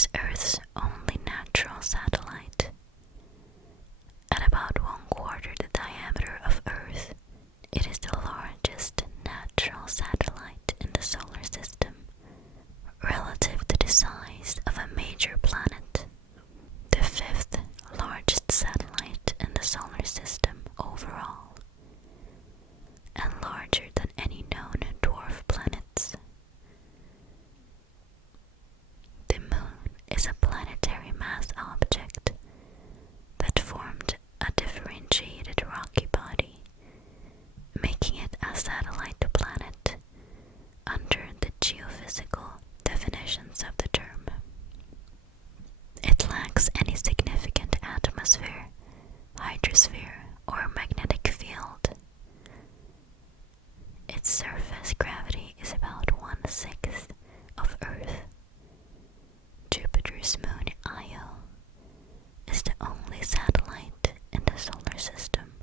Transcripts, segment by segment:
is Earth's only natural satellite. At about 1/4 the diameter of Earth, it is the largest natural satellite in the solar system, relative to the size of a major planet, the fifth largest satellite in the solar system overall, and larger than any known dwarf planets. The Moon is a planetary mass object that formed a differentiated rocky body, making it a satellite planet under the geophysical definitions of the term. It lacks any significant atmosphere, hydrosphere, or magnetic field. Its surface gravity is about 1/6 of Earth. Jupiter's moon Io is the only satellite in the solar system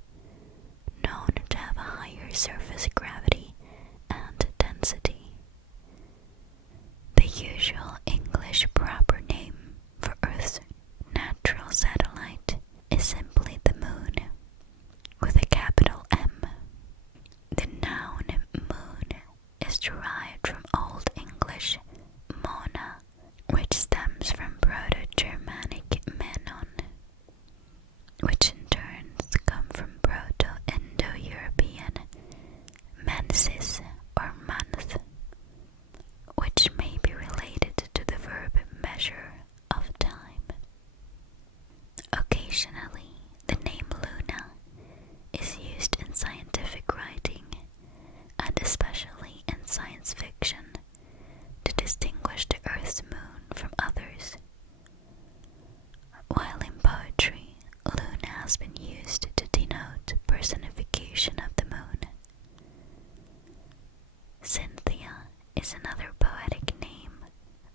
known to have a higher surface gravity and density. The usual English proper name for Earth's natural satellite is simply the Moon, with a capital M. The noun moon is derived from Old English mona, which stems from Proto-Germanic menon, which in turn come from Proto-Indo-European mensis or month, which may be related to the verb measure of time. Occasionally, the name Luna is used in scientific writing, and especially in science fiction, to distinguish the Earth's moon from others. While in poetry, Luna has been used to denote personification of the moon. Cynthia is another poetic name,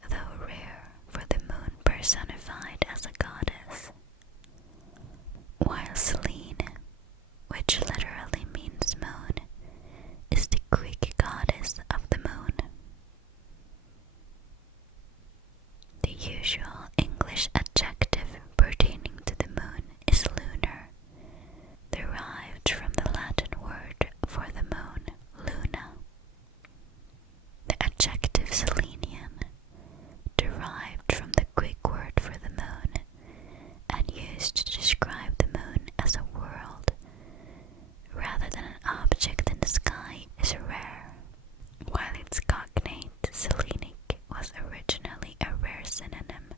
though rare, for the moon personified as a goddess. While Selene, which literally means moon, is the Greek goddess of the moon. The usual English adjective pertaining to the moon is lunar, derived from the Latin word for the moon, luna. The adjective Selenian, derived from the Greek word for the moon, and used to describe the moon as a world rather than an object in the sky, is rare, while its cognate Selenic was originally a rare synonym,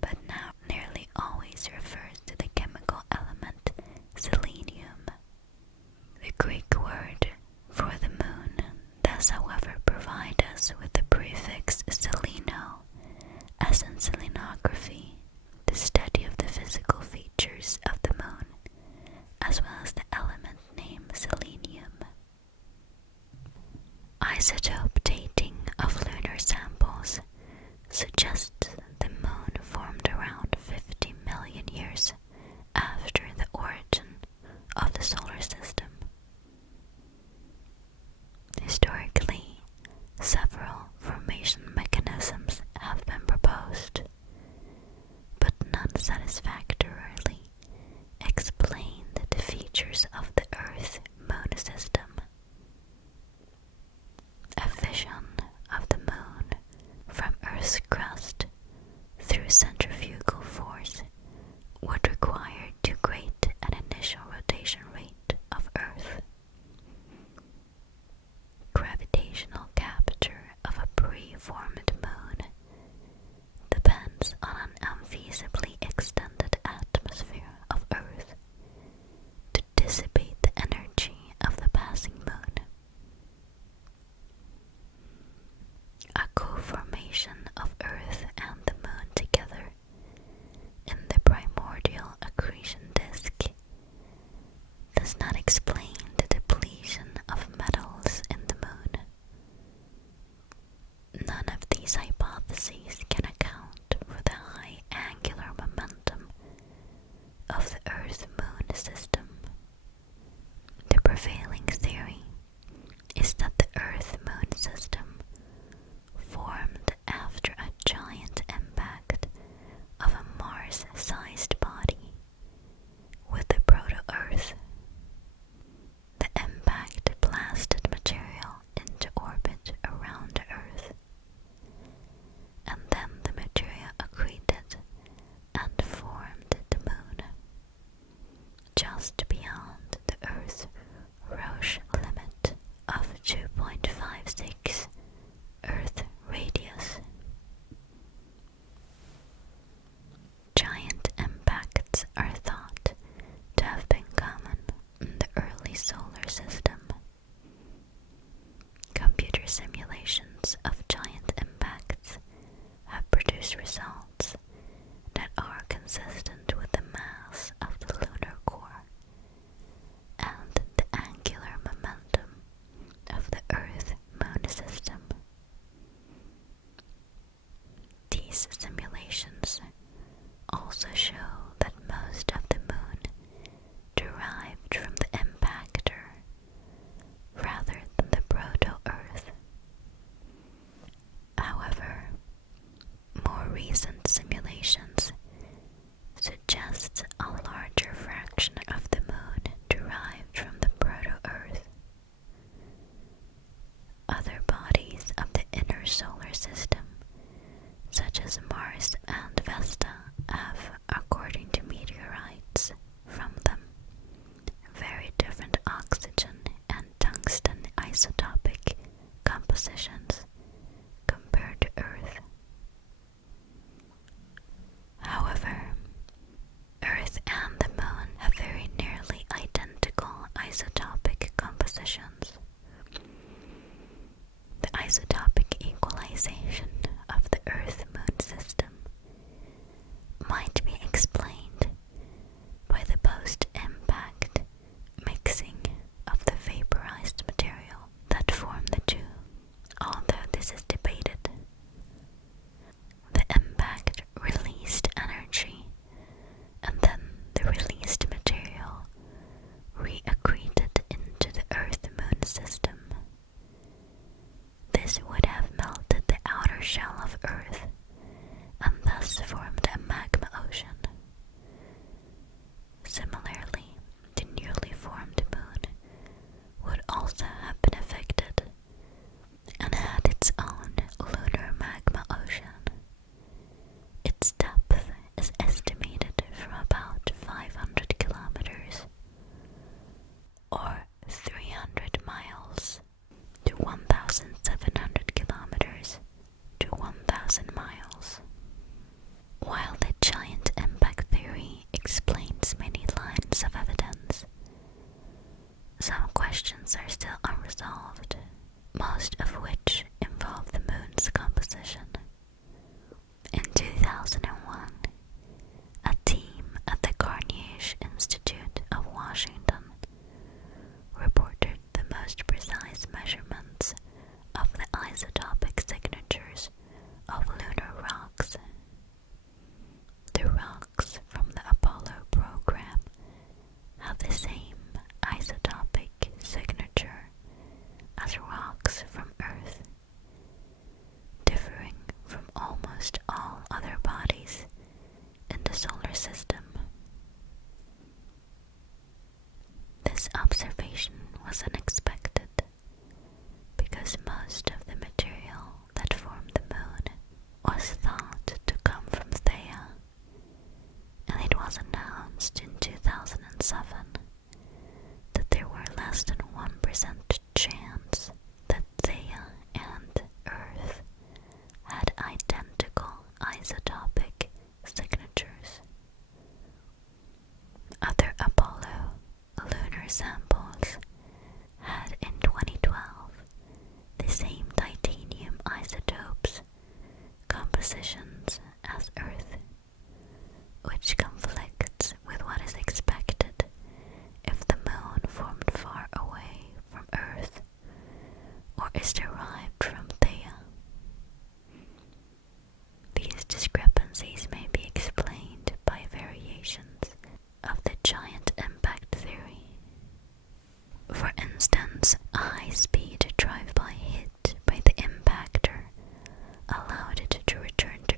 but now nearly always refers to the chemical element selenium. The Greek word for the moon does, however, provide us with the prefix seleno, as in selenography, the study of the physical features of the moon, as well as the element name selenium. Isotope dating of lunar samples suggests the moon formed around 50 million years after the origin of the solar system. Historically, several formation mechanisms have been proposed, but none satisfactorily explain the features of the Earth-Moon system. A fission of the moon from Earth's crust through centrifugal force would require too great an initial rotation rate of Earth. Gravitational capture of a pre-formed moon depends on an unfeasibly extended atmosphere of Earth to dissipate the energy of the passing moon. A co-formation of Earth and the moon together in the primordial accretion disk does not explain the depletion of metals in the moon. None of These simulations also show that most of the moon derived from the impactor rather than the proto-Earth. However, more recent simulations suggest a larger fraction of the moon derived from the proto-Earth. Other bodies of the inner solar system, such as Mars and Vesta, have, according to meteorites from them, very different oxygen and tungsten isotopic compositions compared to Earth. However, Earth and the Moon have very nearly identical isotopic compositions. The isotopic equalization of the Earth-Moon system might be explained by the post-impact mixing of the vaporized material that form the two, although this is debated. The impact released energy, and then the released material reaccreted into the Earth-Moon system. This would have melted the outer shell of Earth and thus formed a magma ocean. Similarly, the newly formed moon would also have been affected and had its own lunar magma ocean. Its depth is estimated from about 500 kilometers or 300 miles to 1,700 kilometers to 1,000 miles. While the giant impact theory explains many lines of evidence, some questions are still unresolved, most of which involve the moon's composition. In 2001, a team at the Carnegie Institute of Washington reported the most precise measurements of the isotopic signatures of lunar rocks. The rocks from the Apollo program have the same isotopic signature as rocks from Earth, differing from almost all other bodies in the solar system. This observation was unexpected because most of the material that formed the moon was thought to come from Theia, and it was announced in 2007 that there were less than 1% chance that Theia and Earth had identical isotopic signatures. Other Apollo lunar samples had in 2012 the same titanium isotopes compositions as Earth, which conflicts with what is expected if the moon formed far away from Earth or is derived from Theia. These discrepancies may be explained by variations of the giant impact theory. For instance, a high-speed drive-by hit by the impactor allowed it to return to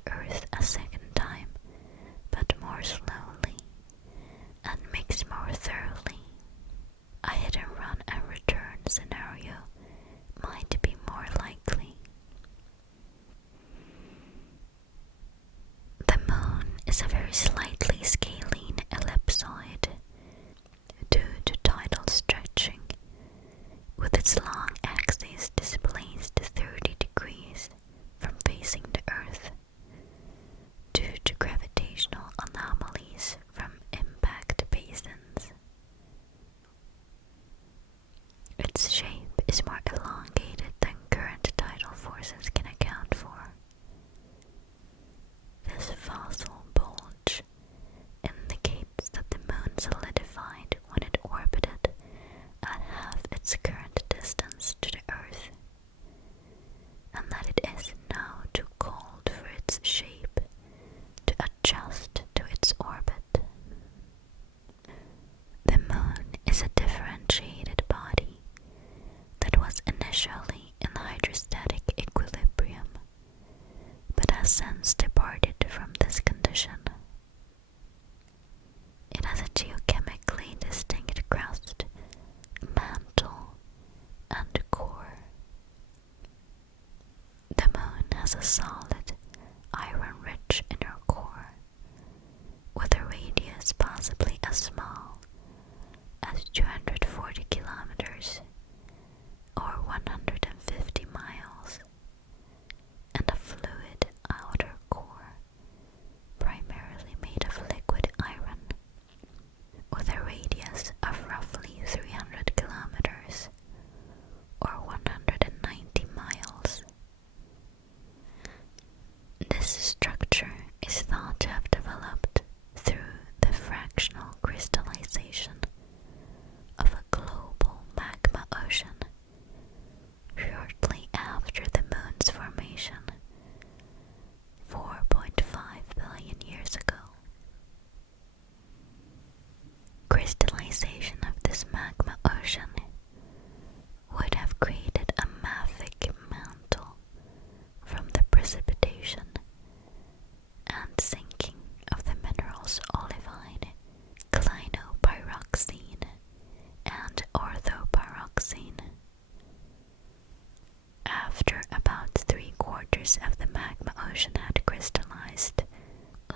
has since departed from this condition. It has a geochemically distinct crust, mantle, and core. The moon has a solid, iron-rich inner core, with a radius possibly as small as 240 kilometers or 150 miles, and a fluid outer core, primarily made of liquid iron, with a radius of roughly 300 kilometers or 190 miles. This structure is thought to have developed through the fractional crystallization of a global magma ocean shortly after the moon's formation 4.5 billion years ago. Crystallization of this magma ocean would have created a mafic mantle from the precipitation and sinking of the minerals olivine, clinopyroxene, and orthopyroxene. After about 3/4 of the magma ocean had crystallized,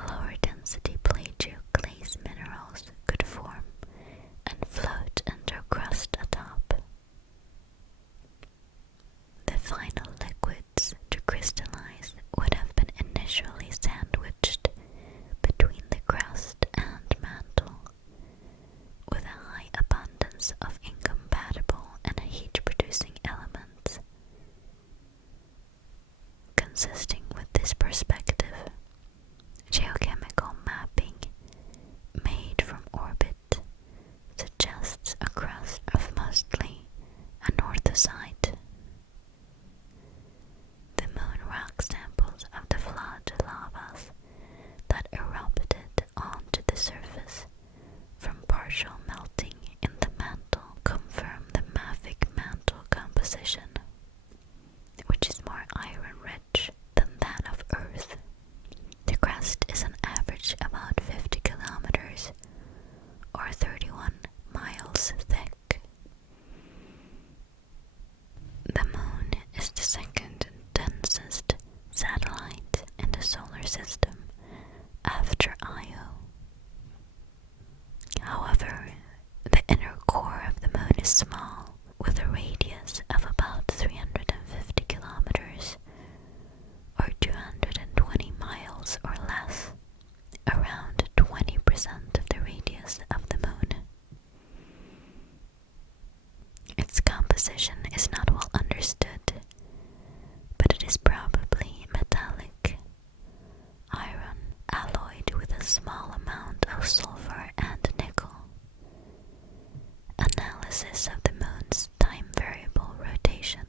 lower density plagioclase minerals could form and float under crust atop. The final liquids to crystallize would have been initially sandwiched between the crust and mantle, with a high abundance of incompatible and heat-producing elements. Consisting with this perspective, geochemical mapping made from orbit suggests a crust of mostly anorthosite. The moon rock samples of the flood lavas that erupted onto the surface from partial melting in the mantle confirm the mafic mantle composition, which is more iron-rich than that of Earth. The crust is on average about 50 kilometers or 31 miles thick. The moon is the second densest satellite in the solar system after Io. However, the inner core of the moon is small, with a radius of about 350 kilometers or 220 miles or less, around 20% of the radius of the moon. Its composition is not well understood, but it is probably metallic, iron alloyed with a small amount of sulfur and nickel. Analysis of the moon's time-variable rotation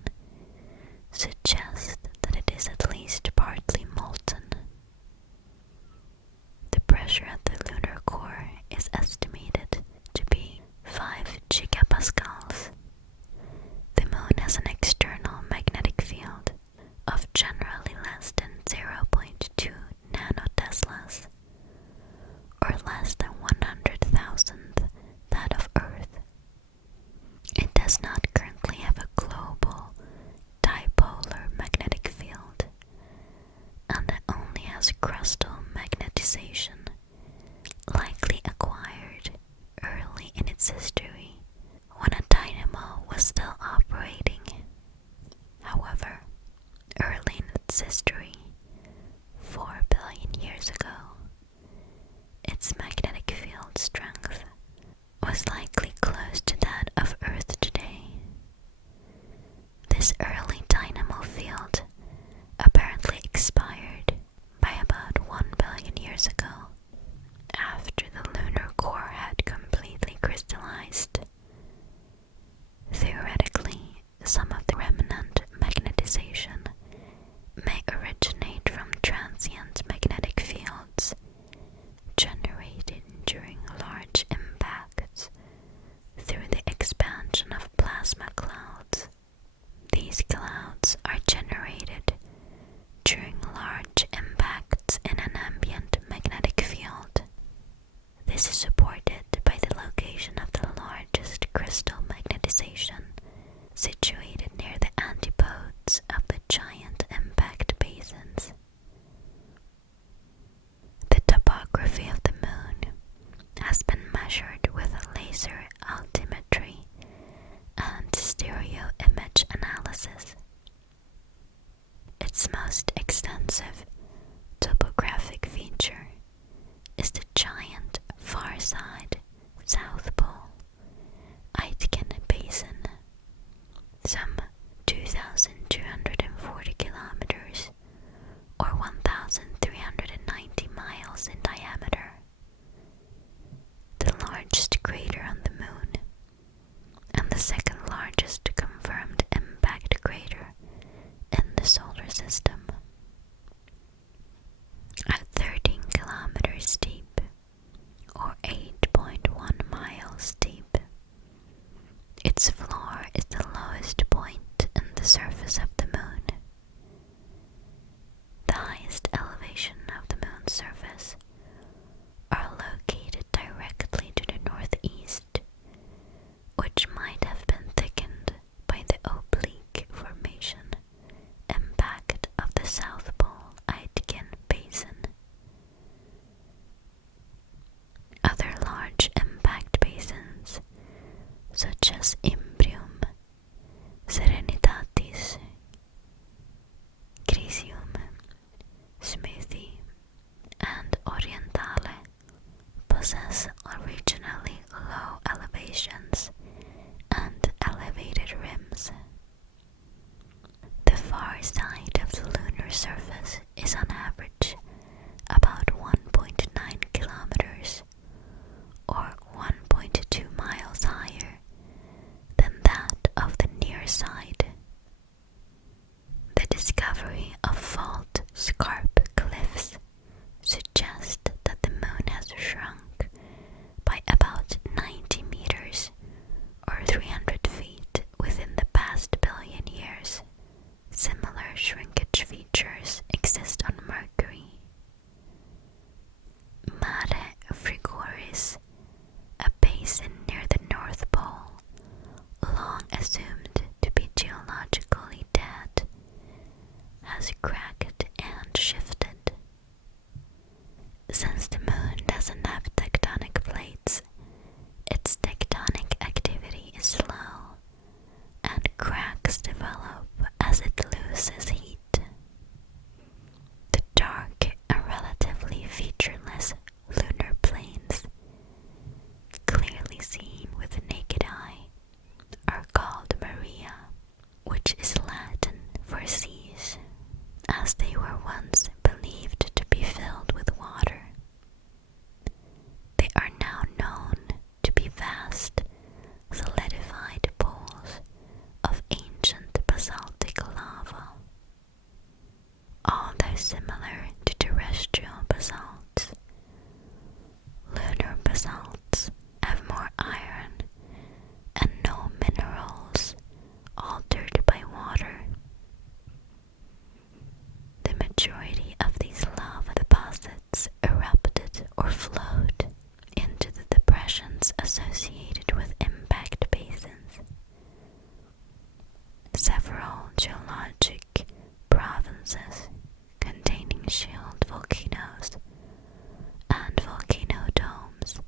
suggests that it is at least partly molten. The pressure at the lunar core is estimated to be 5 gigapascals. The moon has an external magnetic field of generally less than 0.2 nanoteslas, or less than 100,000th that of Earth. It does not currently have a global dipolar magnetic field, and it only has crustal magnetization, likely acquired early in its history when a dynamo was still operating. However, early in its history, 4 billion years ago, its magnetic field strength was likely close to that of Earth today. This early dynamo field apparently expired by about 1 impressive topographic feature is the giant far side South Pole Aitken Basin, some 2,240 kilometers or 1,390 miles in diameter. The largest crater on the Moon, and the second largest confirmed impact crater in the solar system. At 13 kilometers deep, or 8.1 miles deep, its floor is the lowest point in the surface of the Moon. The highest elevation of the Moon's surface are located directly to the northeast, which might have been thickened by the oblique formation impact of the South Pole Aitken Basin. Other large impact basins, such as Imbrium, Serenitatis, Crisium, Smoothie, and Orientale, possess originally low elevations and elevated rims. The far side of the lunar surface is on average about 1.9 kilometers or 1.2 miles higher than that of the near side. The discovery of fault scarp cliffs suggests that the Moon has shrunk by about 90 meters or 300 feet within the past billion years. Similar shrinkage features exist on Mercury. Mare Frigoris, a basin near the North Pole, long assumed to be geologically dead, has cracked and shifted. Since the Moon doesn't have tectonic plates, its tectonic activity is slow, and cracks develop as it loses heat. The dark and relatively featureless lunar plains, clearly seen with the naked eye, are called Maria, which is Latin for seas, as they were once believed to be filled with water. They are now known to be vast, solidified pools of ancient basaltic lava. Although similar to terrestrial basalts, lunar basalts have more iron and no minerals altered by water. The majority of these lava deposits erupted or flowed into the depressions associated with impact basins. Several geologic provinces containing shield volcanoes and volcano domes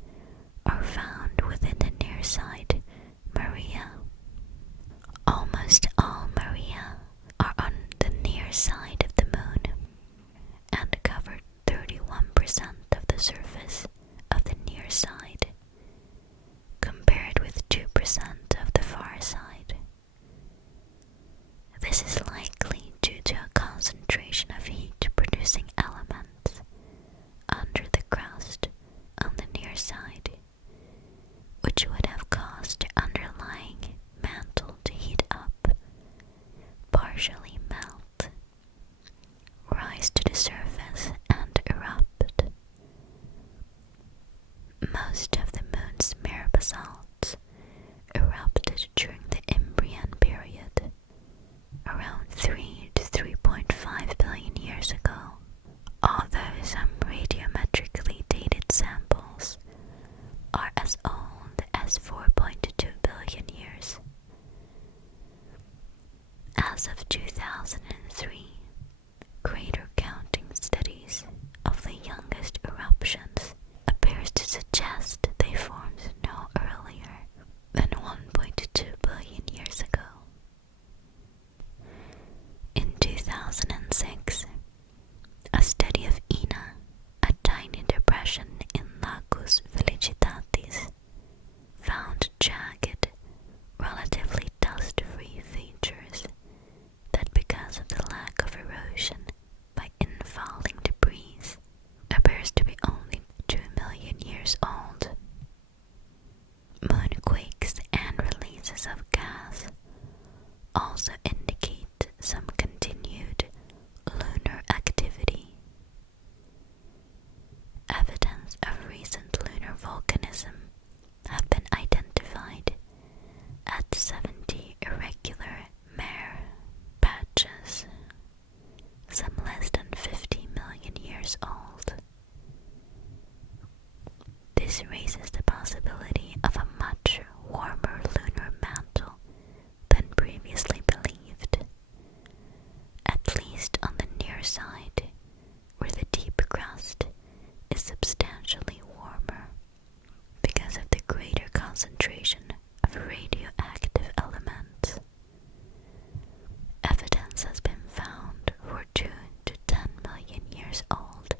years old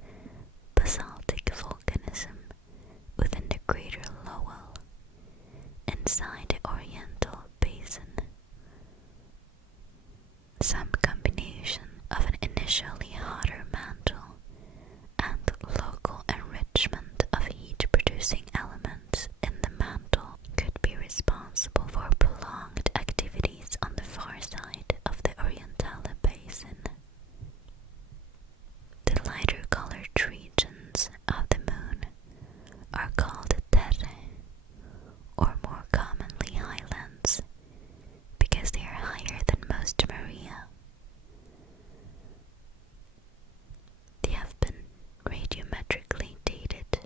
basaltic volcanism within the crater Lowell, inside the Oriental Basin. Some combination of an initially hotter mantle and local enrichment of heat-producing elements in the mantle could be responsible for prolonged activities on the far side of the Oriental Basin. The lighter colored regions of the moon are called terre, or more commonly highlands, because they are higher than most Maria. They have been radiometrically dated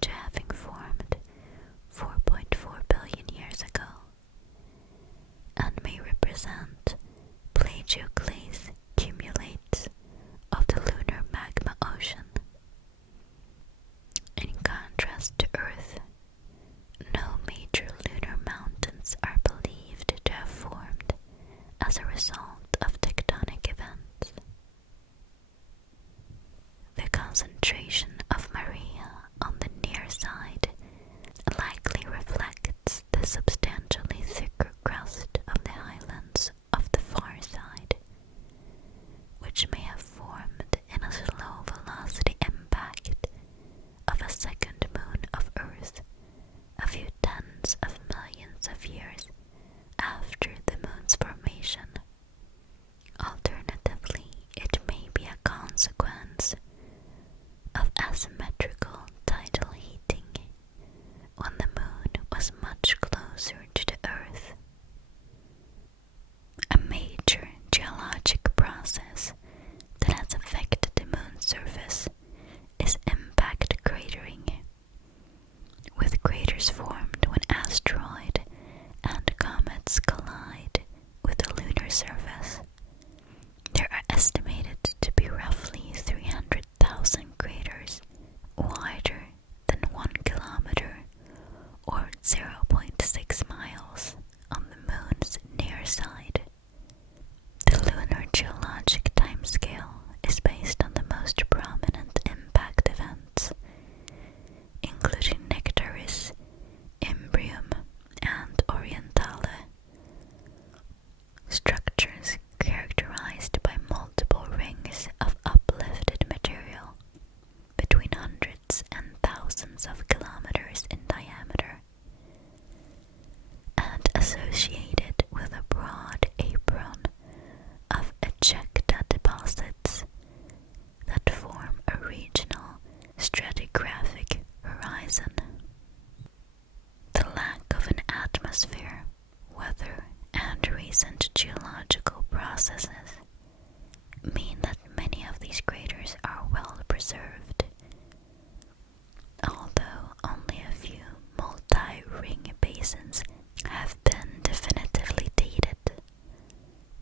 to having formed 4.4 billion years ago, and may represent plagioclase cumulates of the lunar magma ocean. In contrast to Earth, no major lunar mountains are believed to have formed as a result of tectonic events. The concentration of Maria on the near side likely reflects the substantially thicker crust of the highlands of the far side, which may have formed in a slow velocity impact of a second moon of Earth a few tens of millions of years after the moon's formation. Alternatively, it may be a consequence of asymmetrical tidal heating when the moon was much closer to the Earth. A major geologic process that has affected the moon's surface is impact cratering, with craters formed when asteroid and comets collide with the lunar surface. There are estimated to be roughly 300,000 craters wider than 1 kilometer or 0.6 miles on the moon's near side. The lunar geologic timescale is based on the most prominent impact events, including Nectaris, Imbrium, and Orientale. Structures characterized by multiple rings of uplifted material between hundreds and thousands of kilometers in diameter, and associated with a broad apron of ejecta deposits that form a regional stratigraphic horizon. The lack of an atmosphere, weather, and recent geological processes mean that many of these craters are well preserved. Although only a few multi-ring basins have been definitively dated,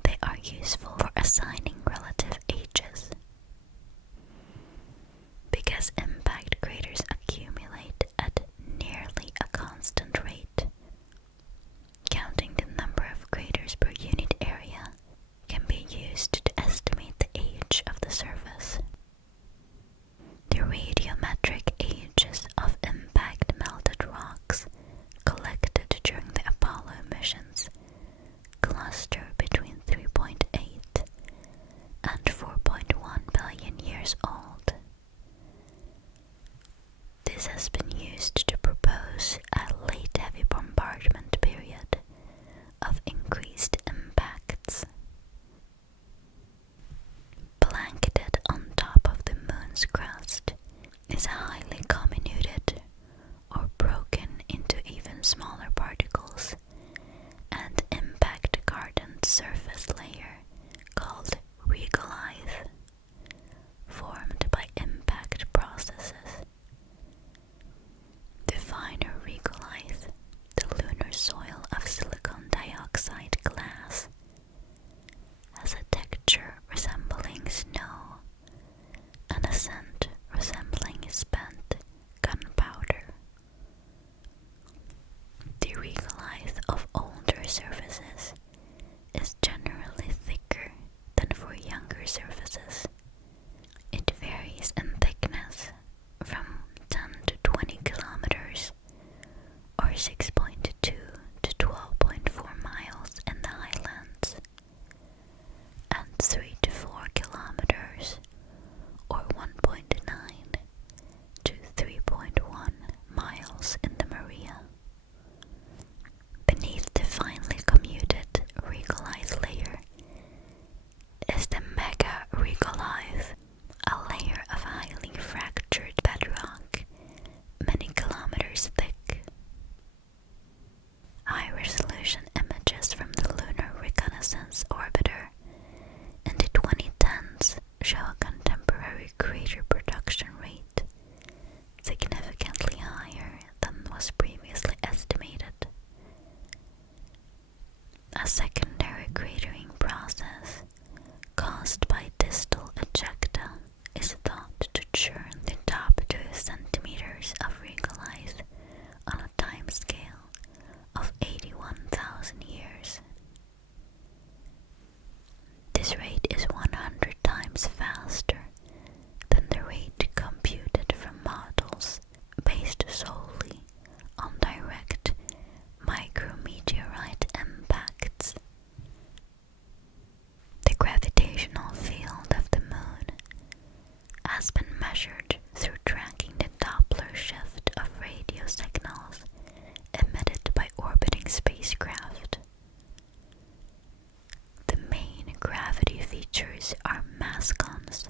they are useful for assigning relative ages. Because impact craters accumulate at nearly a constant rate, counting the number of craters per unit area can be used to estimate the age of the surface. The radiometric ages of impact melted rocks collected during the Apollo missions cluster between 3.8 and 4.1 billion years old. capture the top 2 centimeters of regolith on a time scale of 81,000 years. This rate is 100 times faster than the rate computed from models based solely on direct micrometeorite impacts. The gravitational field of the Moon has been measured through tracking the Doppler shift of radio signals emitted by orbiting spacecraft. The main gravity features are mascons,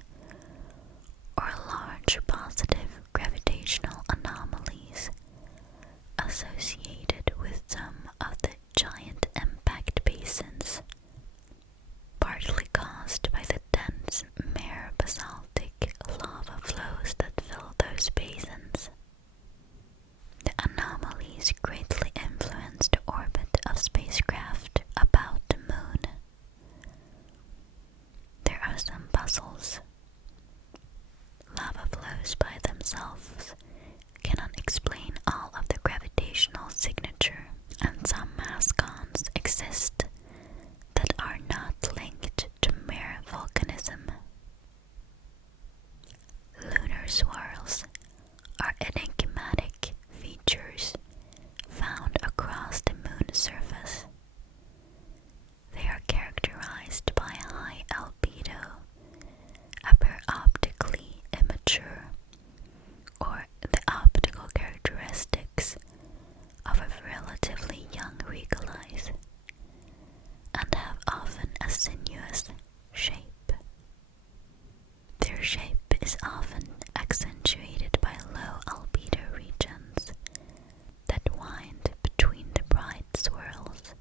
or large positive gravitational anomalies associated with some of the giant impact basins, partly caused by the dense mare basaltic lava flows that fill those basins. The anomalies greatly influence the orbit of spacecraft about the Moon. There are some puzzles. Lava flows by themselves cannot explain all of the gravitational signature, and some mascons exist that are not linked to mere volcanism. Lunar swirls are enigmatic features found across the Moon's surface. They are characterized by a high albedo, appear optically immature, or the optical characteristics of a relatively young regolith, and have often a sinuous shape. Their shape is often accentuated by low albedo regions that wind between the bright swirls.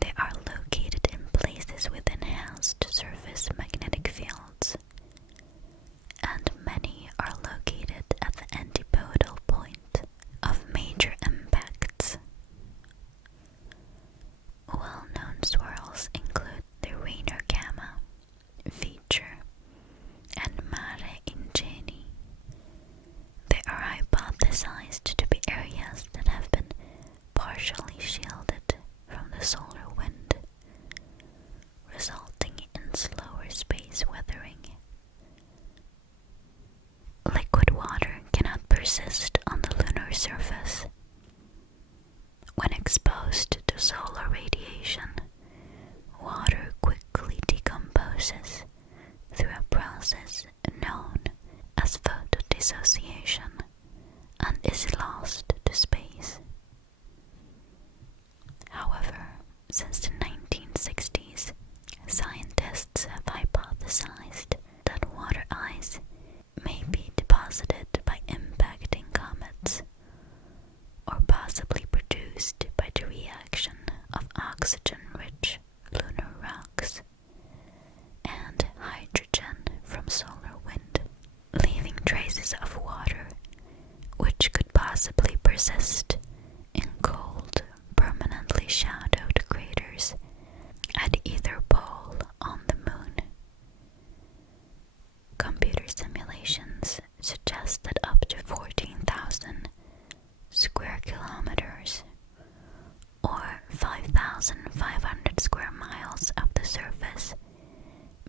They are located in places with enhanced surface magnetic fields, and many are located at the antipodal point of major impacts. Well-known swirls include the Rainer Gamma feature and Mare Ingeni. They are hypothesized to be areas that have been partially shielded from the solar wind, resulting in slower space weathering. Liquid water cannot persist on the lunar surface. When exposed to solar radiation, water quickly decomposes through a process known as photodissociation and is lost to space. However, since the 1960s, scientists have hypothesized that water ice may be deposited by impacting comets, or possibly produced by the reaction of oxygen-rich lunar rocks and hydrogen from solar wind, leaving traces of water which could possibly persist in cold, permanently shadowed craters at either pole on the Moon. Computer simulations suggest that up to 14,000 square kilometers, or 5,500 square miles of the surface,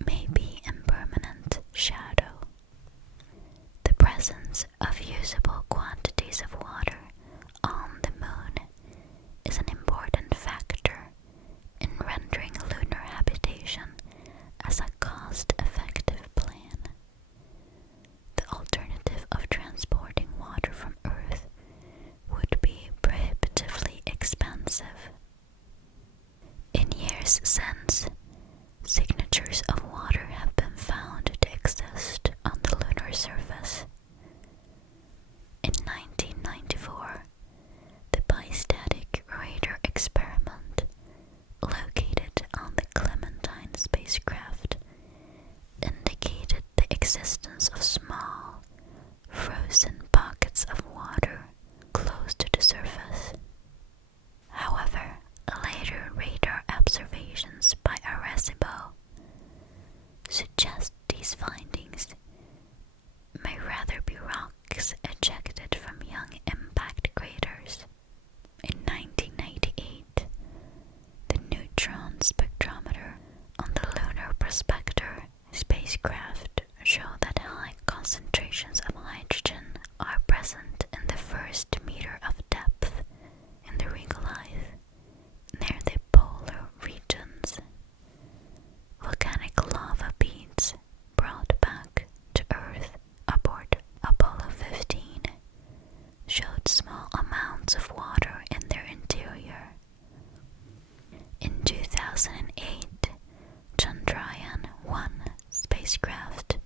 may be in permanent shadow. The presence of usable quantities of water on the Moon is an important factor in rendering lunar habitation as a cost-effective plan. The alternative of transporting water from Earth would be prohibitively expensive. In years since, signatures of water have been found to exist on the lunar surface. In 1994, the bistatic radar experiment located on the Clementine spacecraft indicated the existence of small, frozen pockets of water close to the surface. However, later radar observations spacecraft show that high concentrations of hydrogen are present in the first meter of depth in the regolith near the polar regions. Volcanic lava beads brought back to Earth aboard Apollo 15 showed small amounts of water in their interior. In 2008, Chandrayaan-1 spacecraft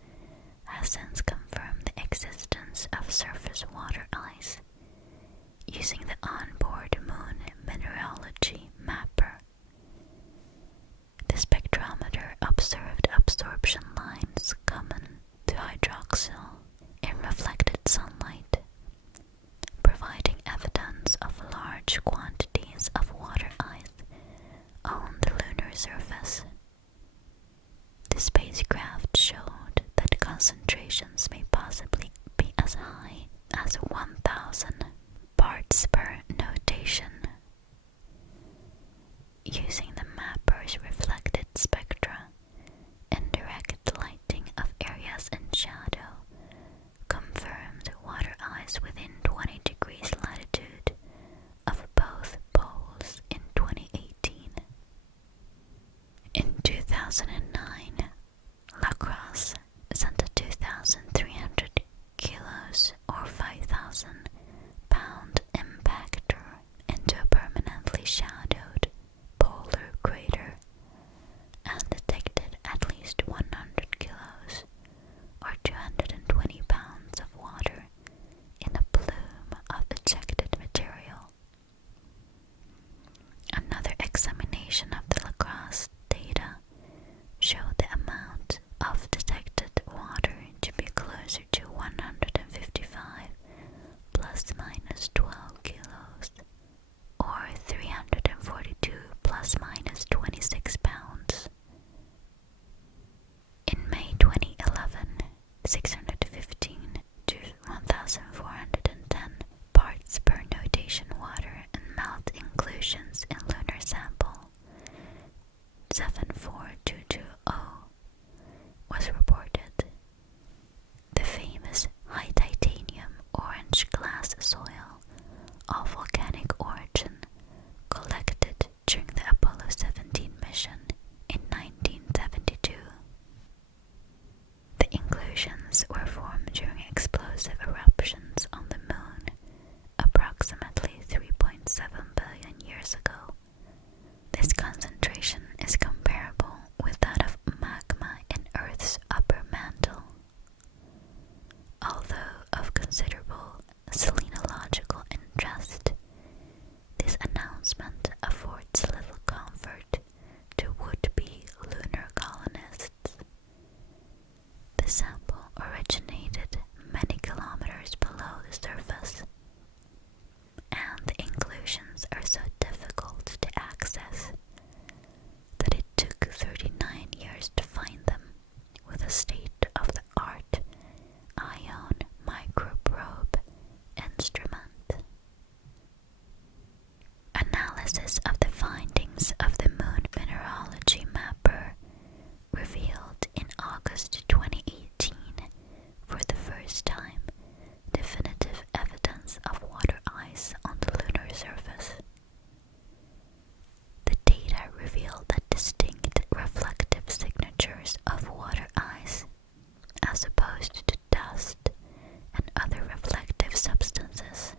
has since confirmed the existence of surface water ice using the onboard moon mineralogy mapper. The spectrometer observed absorption lines common to hydroxyl in reflected sunlight, providing evidence of large quantities of water ice on the lunar surface. The spacecraft showed that concentrations may possibly be as high as 1,000 parts per notation. Using the mapper's reflected spectra and direct lighting of areas in shadow confirmed water ice within 20 degrees latitude of both poles in 2018. In 2009, Lacrosse sent a 2,300 kilos or 5,000 pound impactor into a permanently shadowed polar crater and detected at least 100 kilos or 220 pounds of water in a plume of ejected material. Another examination of the Lacrosse data showed the amount of detected water to be closer to 155 plus minus 12 kilos or 342 plus minus 26 pounds. In May 2011, 615 to 1,410 parts per notation water and melt inclusions in lunar sample 74220 was reported. The famous high titanium orange glass soil of volcanic origin collected during the Apollo 17 mission in 1972. The inclusions were formed during explosive eruptions on the moon approximately 3.7 billion years ago. This concentration is comparable with that of magma in Earth's upper mantle. Although of considerable selenological interest, this announcement affords little comfort to would-be lunar colonists. The sample originated many kilometers below the surface, and the inclusions are so difficult to access that it took 39 years to find them with a state-of-the-art ion microprobe instrument. Analysis of the findings of the moon mineralogy mapper revealed in August 2018 for the first time definitive evidence of water ice on the lunar surface. The data revealed that distinct reflective signatures of water ice, as opposed to dust and other reflective substances.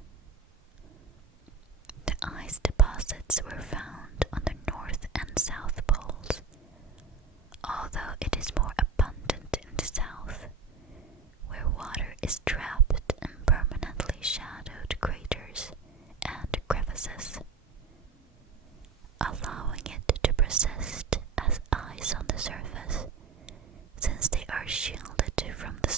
The ice deposits were found on the north and south poles, although it is more abundant in the south, where water is trapped in permanently shadowed craters and crevices, allowing it to persist as ice on the surface, since they are shielded from the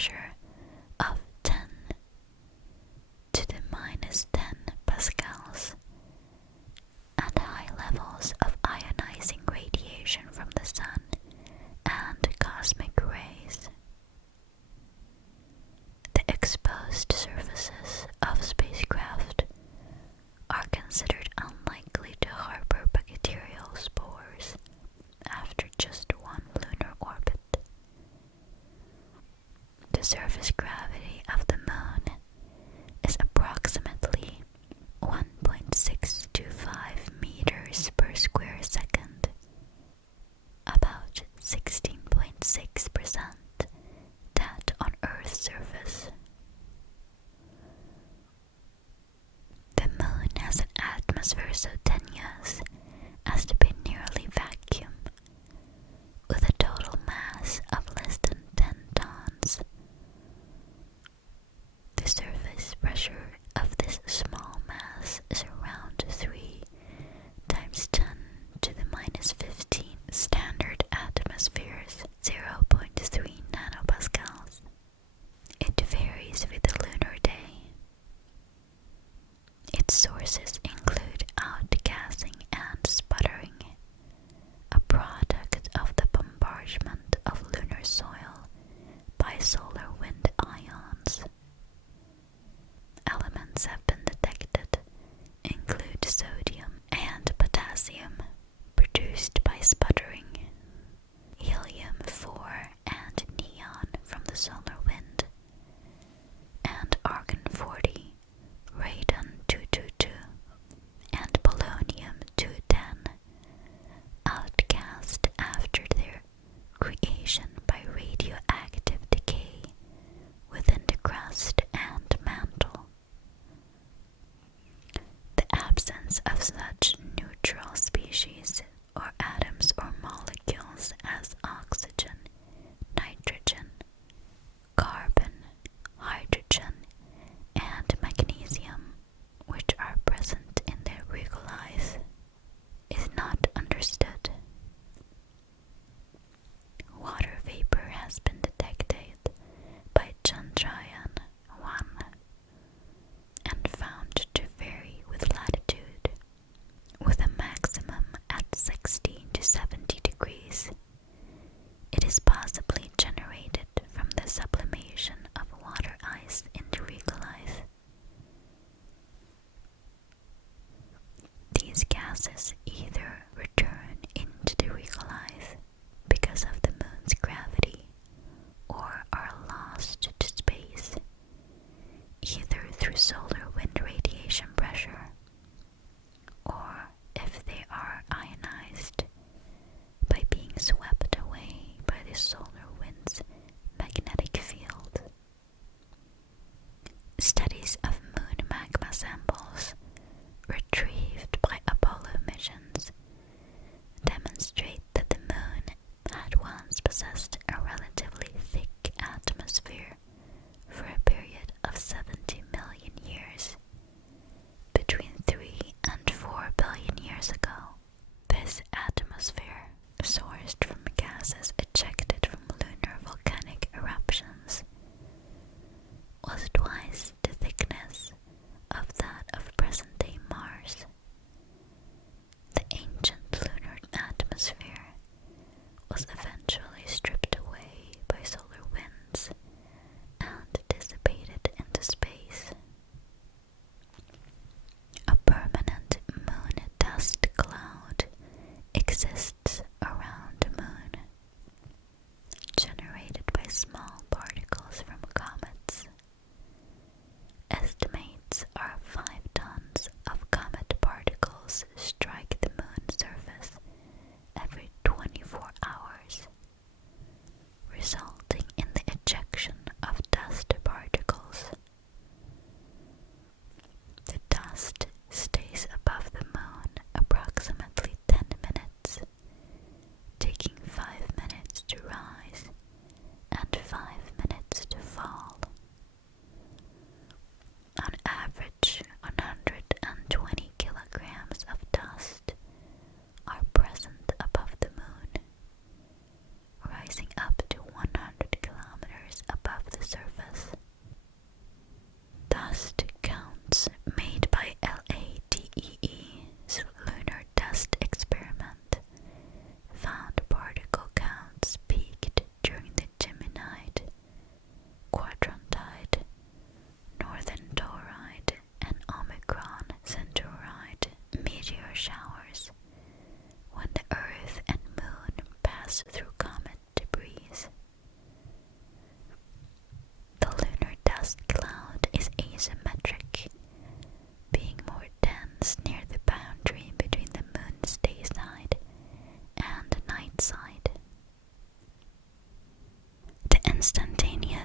pressure of 10 to the minus 10 pascals, and high levels of ionizing radiation from the sun and cosmic rays. The exposed surfaces of spacecraft are considered unlikely to harbor bacterial spores after just one lunar orbit. The surface gravity of the moon is approximately 1.625 meters per square second, about 16.6% that on Earth's surface. The moon has an atmosphere so tenuous as to be nearly vacuum, with a total mass of less than 10 tons.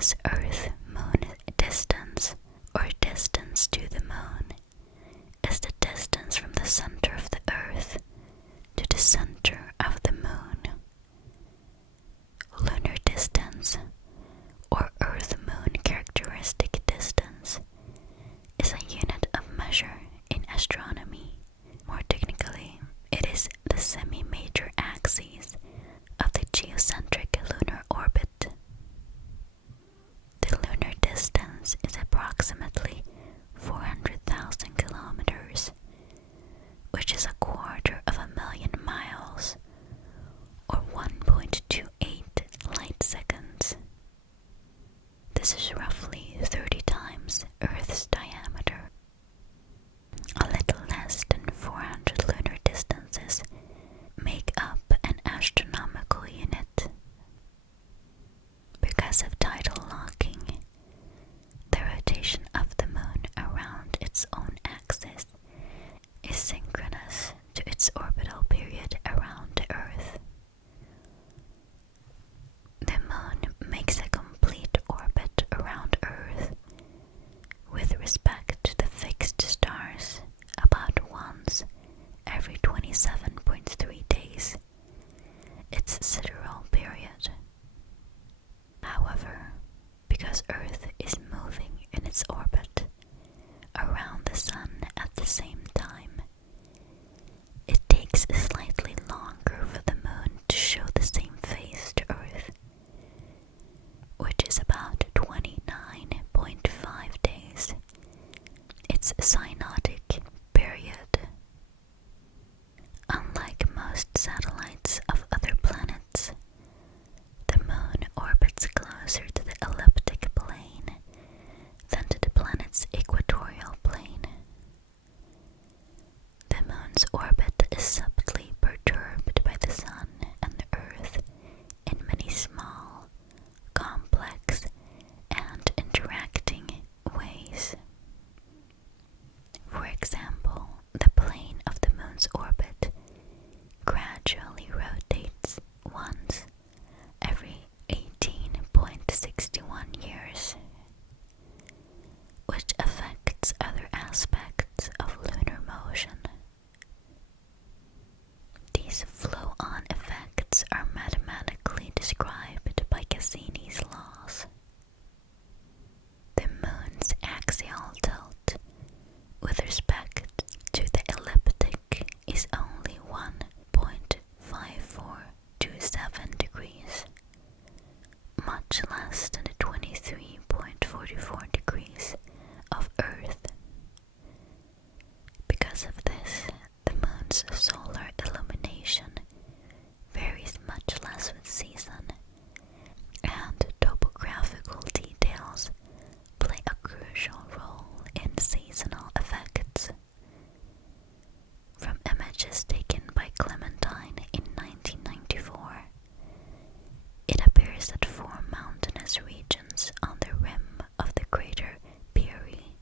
is Earth-Moon distance, or distance to the Moon, is the distance from the center of the Earth to the center of the Moon. Lunar distance, or Earth-Moon characteristic distance, is a unit of measure in astronomy. More technically, it is the semi-major axis of the geocentric lunar orbit. The lunar distance is approximately 400,000 kilometers, which is 250,000 miles, or 1.28 light seconds. This is roughly 30 times Earth's diameter. A little less than 400 lunar distances make up an astronomical unit. Because of tidal locking, the rotation of the Moon around its own axis is synchronous to its orbital period around the Earth. The Moon makes a complete orbit around Earth with respect to the fixed stars about once every 27.3 days, its sidereal period. However, because Earth is moving in its orbit around the Sun at the same time, it takes slightly longer for the Moon to show the same phase to Earth, which is about 29.5 days, its synodic period. Unlike most satellites of other planets, the Moon orbits closer to the elliptic plane than to the planet's equatorial plane. The Moon's orbit is subtly perturbed by the Sun and the Earth in many small, complex, and interacting ways. For example, the plane of the Moon's orbit gradually rotates once every 18.61 years, which affects other aspects of lunar motion. These flow-on effects are mathematically described by Cassini's laws. The Moon's axial tilt with respect to the elliptic is only 1.5427 degrees, much less than the 23.44 degrees of Earth. Because of this, the Moon's solar illumination varies much less with season, and topographical details play a crucial role in seasonal effects. From images taken by Clementine in 1994, it appears that 4 mountainous regions on the rim of the crater Peary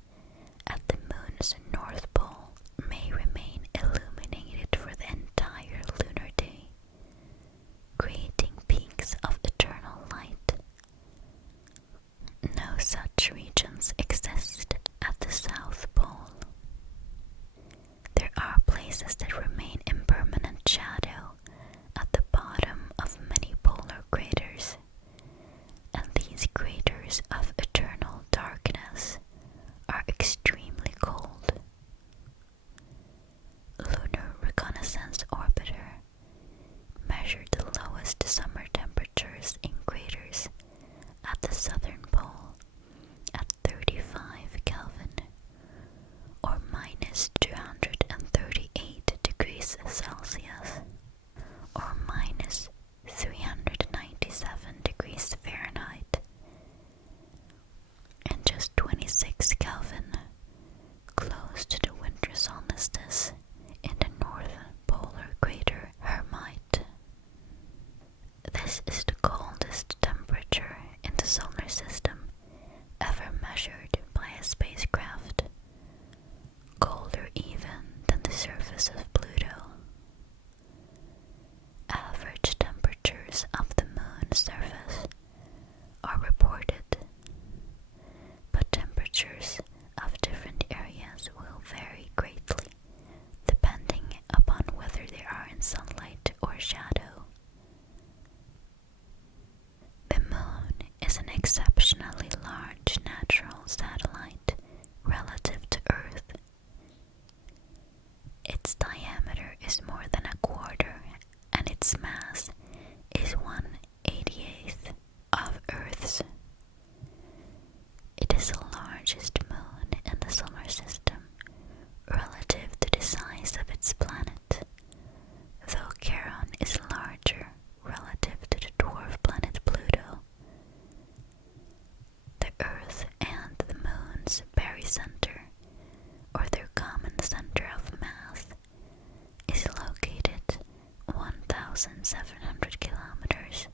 at the Moon's North Pole may remain illuminated for the entire lunar day, creating peaks of eternal light. No such regions exist at the South Pole. There are places that remain in permanent shadow at the bottom of many polar craters, and these craters of eternal darkness are extremely cold. Lunar Reconnaissance Orbiter measured the lowest summer temperatures in craters at the southern pole at 35 Kelvin, or minus 238 degrees Celsius, or minus 397 degrees Fahrenheit, and just 26 Kelvin, close to the winter solstice in the northern polar crater Hermite. This is the coldest temperature in the solar system ever measured by a spacecraft, colder even than the surface of Pluto. Average temperatures of the Moon's surface are reported exceptionally large natural satellite relative to Earth. Its diameter is more than a quarter, and its mass is 1/88th of Earth's. It is the largest moon in the solar system relative to the size of its planet, though Charon is larger relative to the dwarf planet Pluto. The Earth and the Moon's barycenter, or their common center of mass, is located 1,700 kilometers,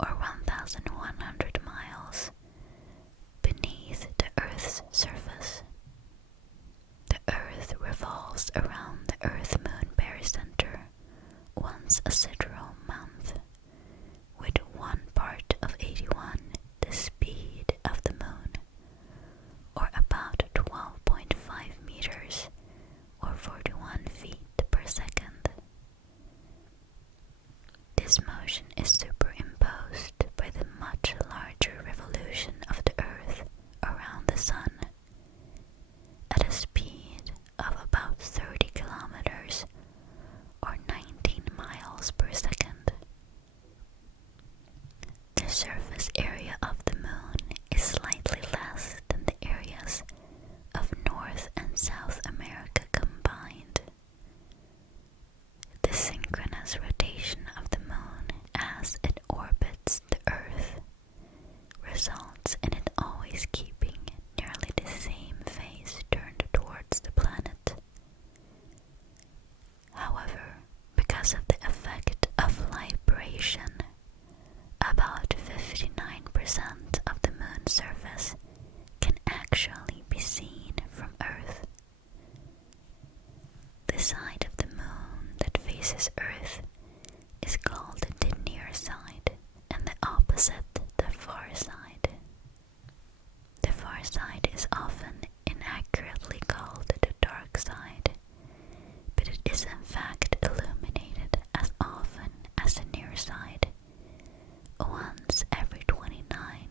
or 1,100 miles, beneath the Earth's surface. The Earth revolves around the Earth-Moon barycenter once a sidereal month, with 1 part of 81 the speed of the Moon, or about 12.5 meters, or 41 feet per second. This motion is superimposed by the much larger revolution of the Earth around the Sun, at a speed of about 30 kilometers, or 19 miles per second. The surface area of the Moon is slightly less than the areas of North and South America combined. The synchronous rotation of the Moon as it orbits the Earth results in it always keeping nearly the same face turned towards the planet. However, because of the effect of libration, about 59% of the Moon's surface can actually be seen from Earth. The side of the Moon that faces Earth is called the near side, and the opposite the far side. The far side is often inaccurately called the dark side, but it is in fact illuminated as often as the near side, once every 29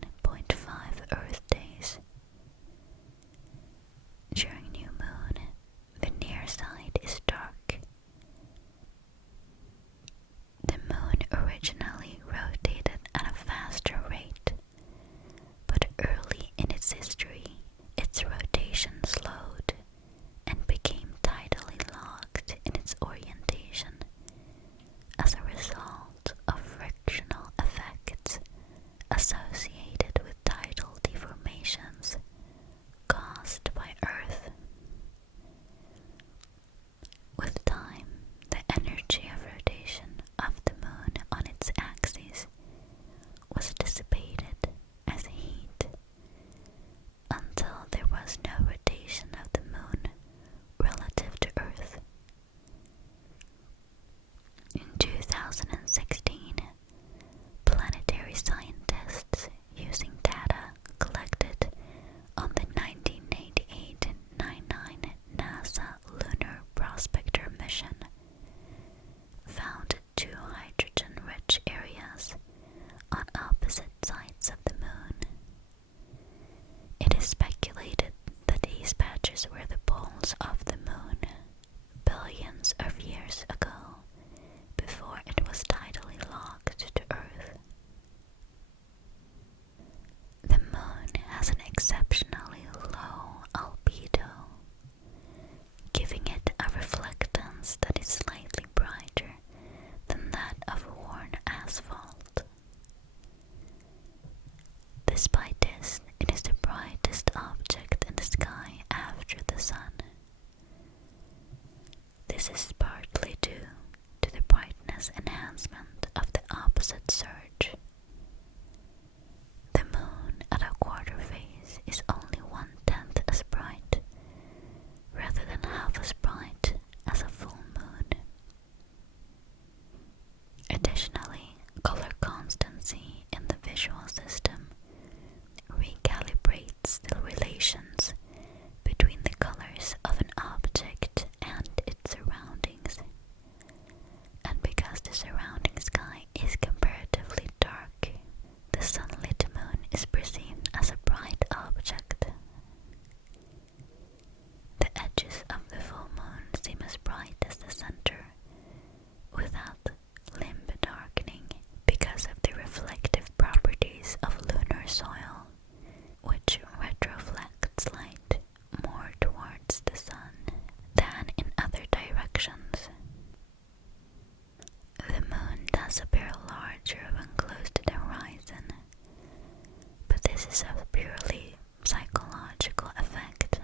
This is a purely psychological effect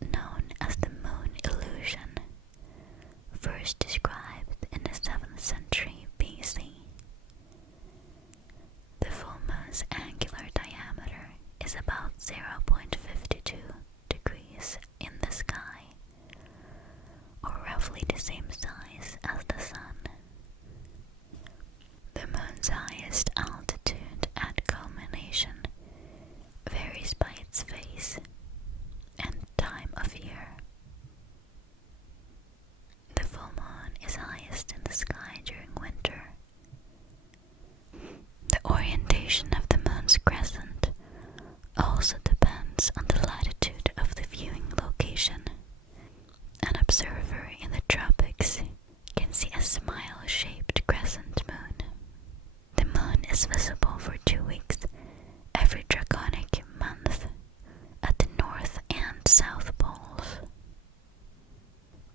known as the moon illusion, first described in the 7th century BC. The full moon's angular diameter is about 0.52 degrees in the sky, or roughly the same size as the sun. The moon's highest altitude at culmination varies by its phase and time of year. The full moon is highest in the sky during winter. The orientation of the moon's crescent also depends on the latitude of the viewing location. An observer in the tropics can see a smile-shaped crescent moon. The moon is visible for 2 weeks every draconic month at the North and South Poles.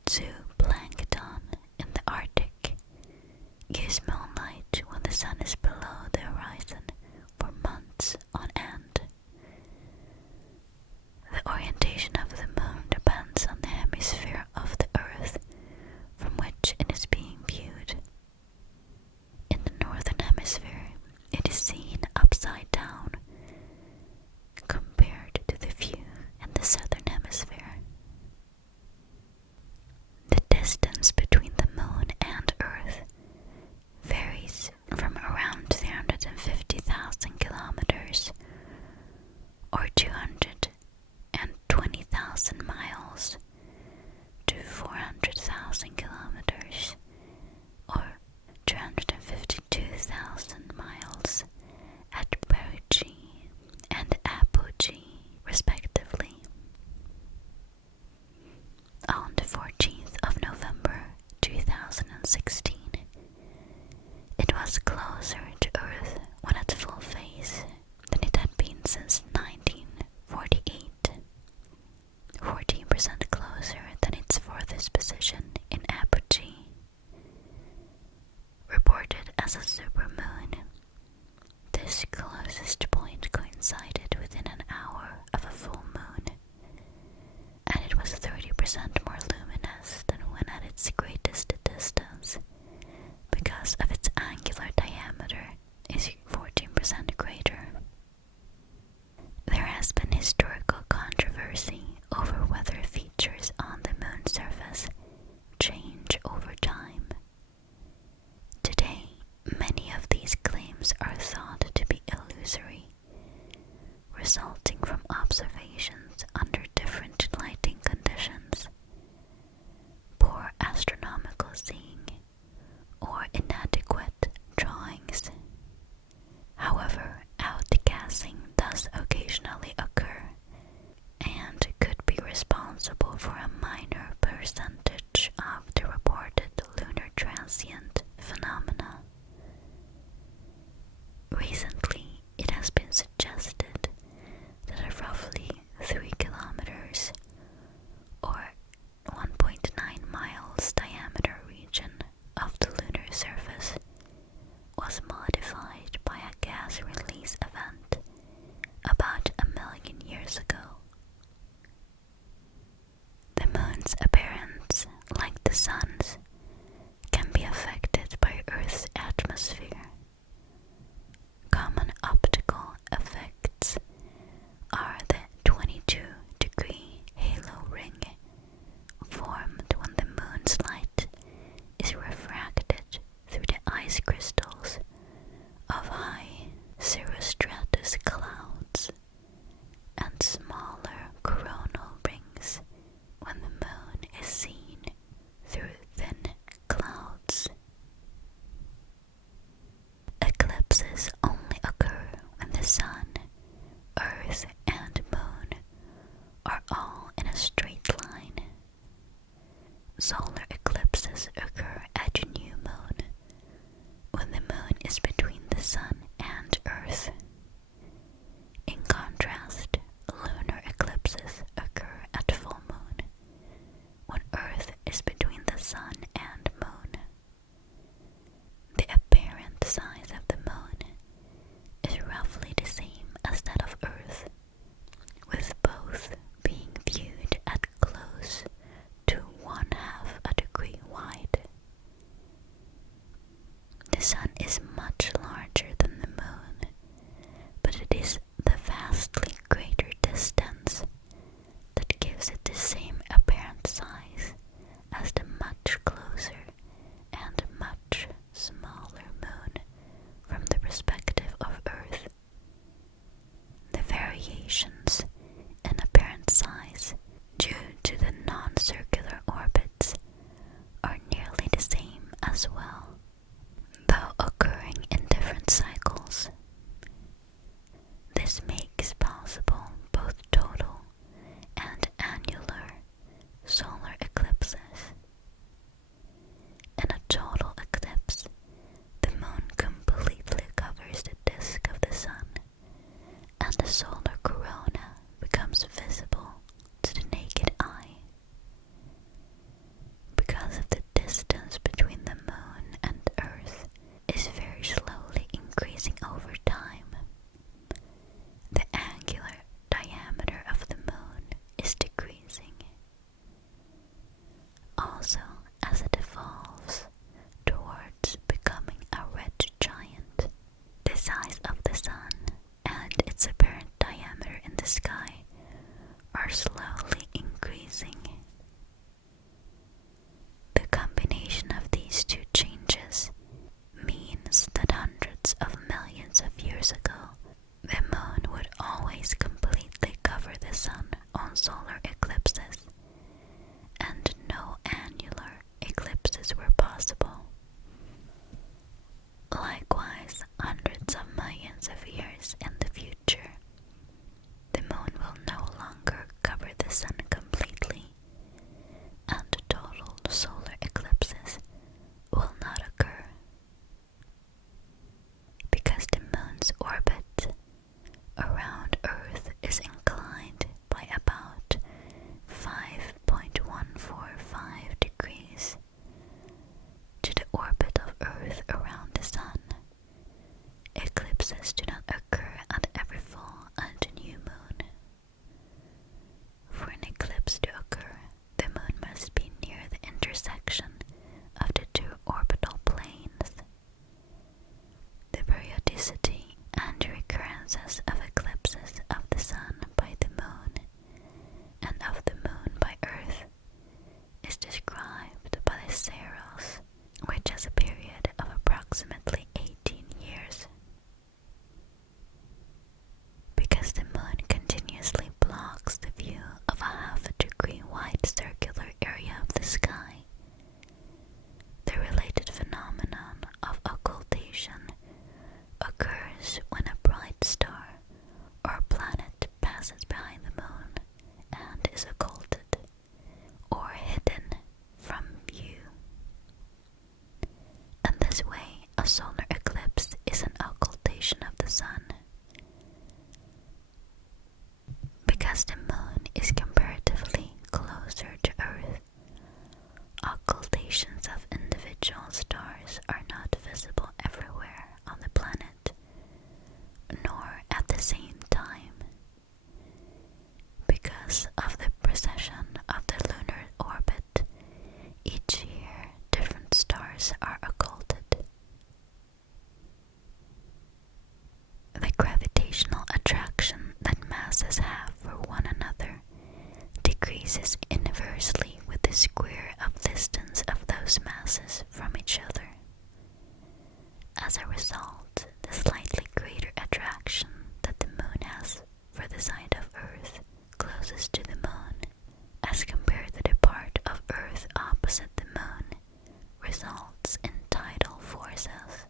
Zooplankton in the Arctic use moonlight when the sun is below the horizon for months on end. The orientation of the moon depends on the hemisphere of the Earth from which it is being viewed. In the northern hemisphere, it is seen upside down compared to the view in the southern hemisphere. The distance between the moon and Earth varies from around 350,000 kilometers or 220,000 miles to 400,000 kilometers or 252,000 miles at perigee and apogee, respectively. On the 14th of November 2016, it was closer to Earth when at full phase than it had been since 1948, 14% closer than its farthest position in apogee. Reported as a supermoon, this closest point coincided within an hour of a full moon, and it was 30% more luminous than when at its greatest distance, because of its angular diameter is 14% greater. There has been historical controversy over whether features on the moon's surface change over time. Today, many of these claims are thought to be illusory, resulting from observations under different lighting conditions, poor astronomical seeing, or inadequate drawings. However, outgassing does occasionally occur and could be responsible for a minor percentage of the reported lunar transient phenomena. Recently, it has been suggested that a roughly 3 kilometers or 1.9 miles diameter region of the lunar surface was modified by a gas release event about 1 million years ago. The moon's appearance, like the sun's, can be affected by Earth's atmosphere. Common optical effects are the 22-degree halo ring formed when the moon's light is refracted through the ice crystals of high cirrostratus clouds, and smaller coronal rings when the moon is seen through thin clouds. Eclipses only occur when the sun, Earth, and moon are all in a straight line. Solar eclipses occur at a new moon, when the moon is between the sun and Earth. In contrast, lunar eclipses occur at full moon, when Earth is between the sun and moon. The apparent size of the moon is roughly the same as that the solar corona becomes visible to the naked eye. Because of the distance between the moon and Earth is very slowly increasing over time, the angular diameter of the moon is decreasing. Also, as it evolves towards becoming a red giant, the size of the sun and its apparent diameter in the sky are slowly increasing. The combination of these two changes means that hundreds of millions of years ago, the moon would always completely cover the sun on solar eclipses, and no annular eclipses were possible. Likewise, hundreds of millions of years in the future, the moon will no longer cover the sun completely, and total solar eclipses will not occur. Because the moon's orbit around Earth is inclined by about 5.145 degrees to the orbit of Earth around the sun, eclipses do not occur at every full and new moon. For an eclipse to occur, the moon must be near the intersection of the two orbital planes. The periodicity and recurrences of eclipses of the sun by the moon and of the moon by Earth is described by the Saros, which has a period of approximately 18 years. Because the moon continuously blocks the view of a half-a-degree wide circular area of the sky, the related phenomenon of occultation occurs when a bright star or planet passes behind the moon and is occulted or hidden from view. In this way, a solar eclipse is an occultation of the sun. Because the moon is comparatively closer to Earth, occultations of individual stars are not visible everywhere on the planet, nor at the same time. Because of the precession of the lunar orbit, each year different stars are occulted. The gravitational attraction that masses have for one another decreases inversely with the square of distance of those masses from each other. As a result, the slightly greater attraction that the moon has for the side of Earth closest to the moon, as compared to the part of Earth opposite the moon, results in tidal forces.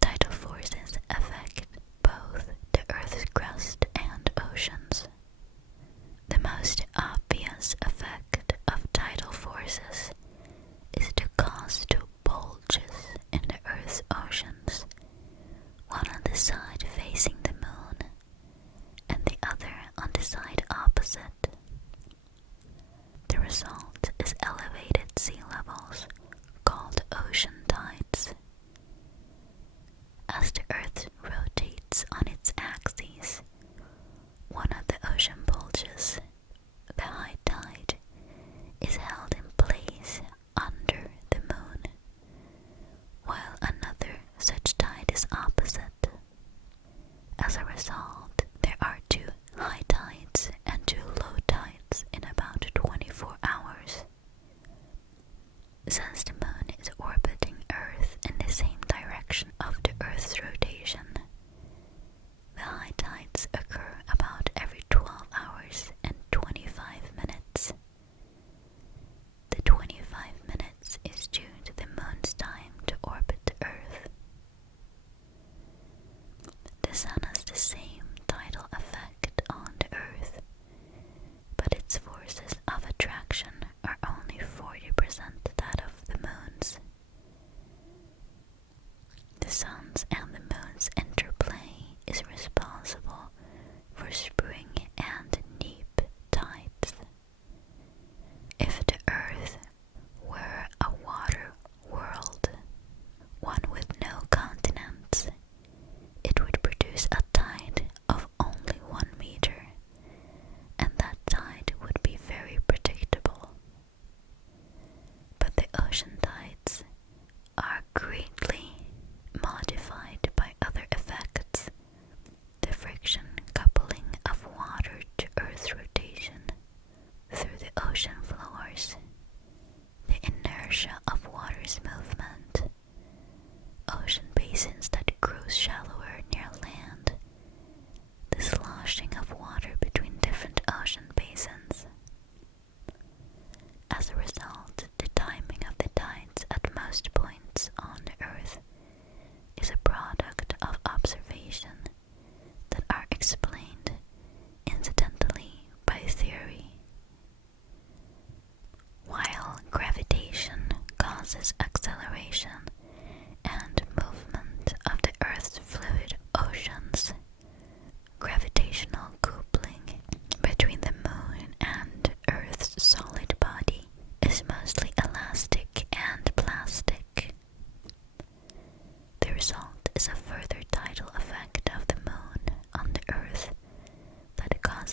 Tidal forces affect both the Earth's crust and oceans. The most obvious effect of tidal forces is to cause two bulges in the Earth's oceans, one on the side facing the moon and the other on the side opposite. The result is elevated sea levels, called ocean tides. As the Earth rotates on its axis, one of the ocean bulges, the high tide, is held in place under the moon, while another such tide is opposite. As a result, there are two high tides and two low tides in about 24 hours. Since the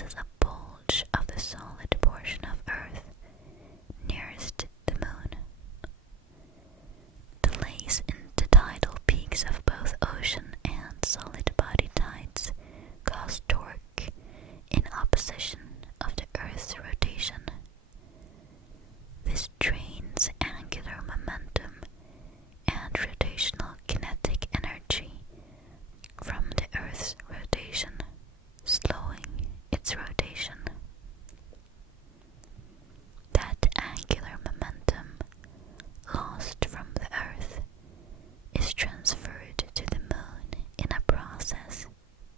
causes a bulge of the solid portion of Earth nearest the Moon. Delays in the tidal peaks of both ocean and solid body tides cause torque in opposition of the Earth's rotation. This drains angular momentum and rotational kinetic energy from the Earth's rotation, slowing its rotation. That angular momentum lost from the Earth is transferred to the Moon in a process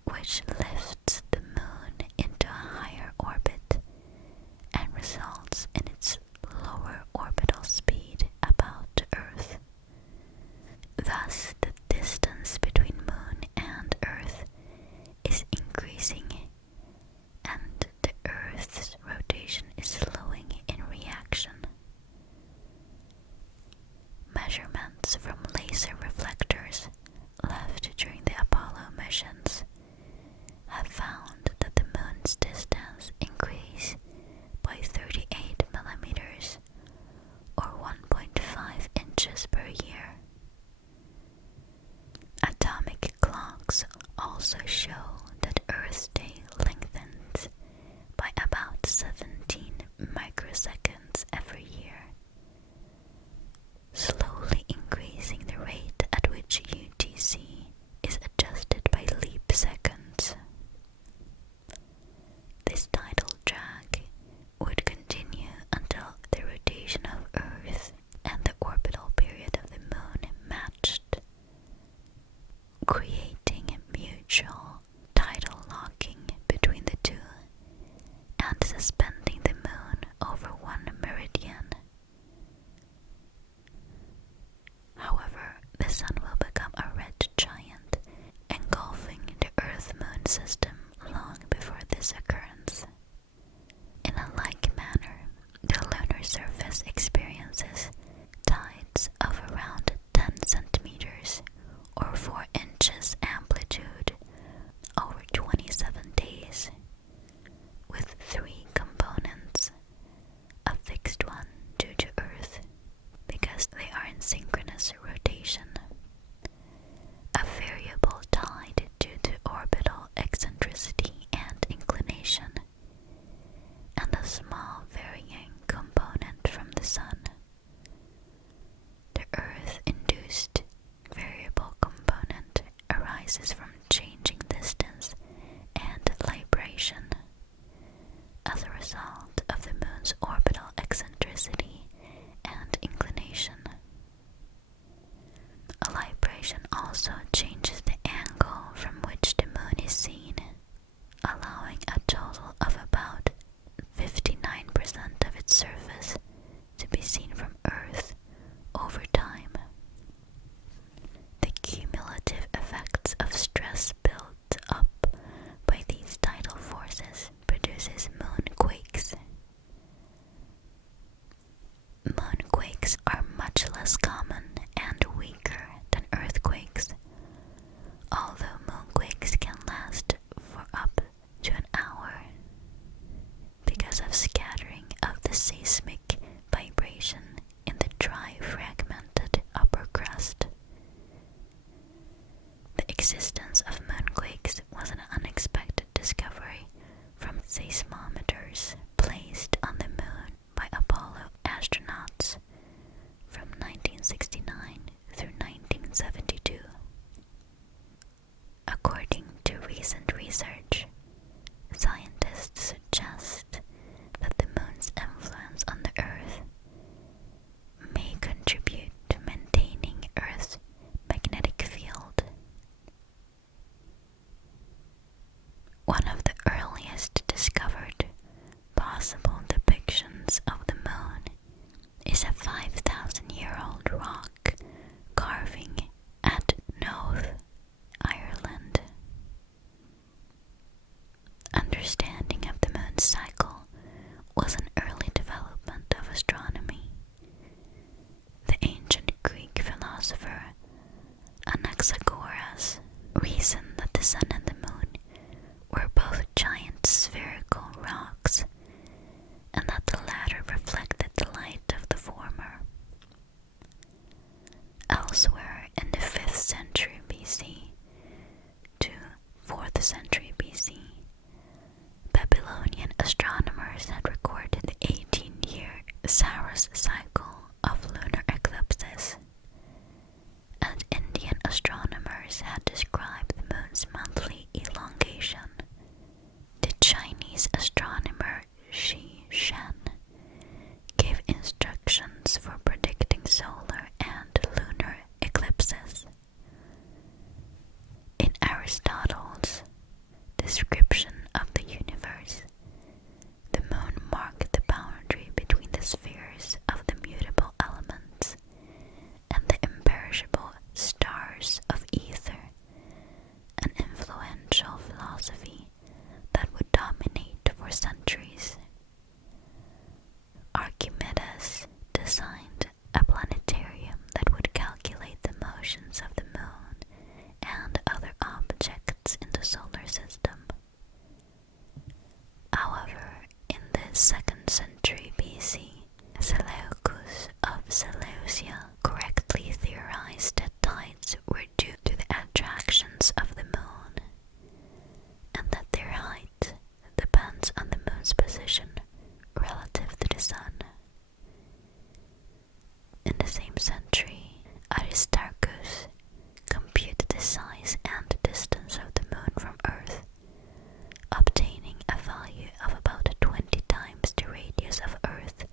which lifts the Moon into a higher orbit and results in its lower orbital speed about Earth. Thus, the distance between Moon and Earth is increasing, and the Earth's rotation is slowing in reaction. Measurements from laser reflectors left during the Apollo missions have found that the Moon's distance increased by 38 millimeters, or 1.5 inches per year. Atomic clocks also show that Earth's day lengthens by about 17 microseconds every year, slowly increasing the rate at which UTC is adjusted by leap seconds. This tidal drag would continue until the rotation of Earth and the orbital period of the Moon matched, creating mutual tidal locking between the two and suspending the Moon over one meridian. However, the Sun will become a red giant, engulfing the Earth-Moon system long before this occurrence. In a like manner, the lunar surface experiences tides of around 10 centimeters or 4 inches amplitude over 27 days, with 3 components: a fixed one due to Earth, because they are in synchronous rotation, a variable tide due to orbital eccentricity and inclination, and a small varying component from the Sun. The Earth-induced variable component arises from changing distance and libration as a result of the Moon's orbital eccentricity and inclination. A libration also changes the angle from which the Moon is seen, allowing a total of about 59% of its surface to be seen from Earth over time. The cumulative effects of stress built up by these tidal forces produces moonquakes. Moonquakes are much less common and weaker than earthquakes, although moonquakes can last for up to an hour because of scattering of the seismic vibration in the dry fragmented upper crust. The existence of moonquakes was an unexpected discovery from seismometers placed on the Moon by Apollo astronauts from 1969 through 1972. According to recent research, scientists suggest that the Moon's influence on the Earth may contribute to maintaining Earth's magnetic field. One of the earliest discovered possible depictions of the Moon is a 5,000-year-old rock carving at Noath, Ireland. Understanding of the Moon's cycle was an early development of astronomy. The ancient Greek philosopher Anaxagoras reasoned that the Sun and the Moon were both giant spherical 2nd century BC, Seleucus of Seleucia correctly theorized that tides were due to the attractions of the moon, and that their height depends on the moon's position relative to the sun. In the same century, Aristarchus computed the size and distance of the moon from Earth, obtaining a value of about 20 times the radius of Earth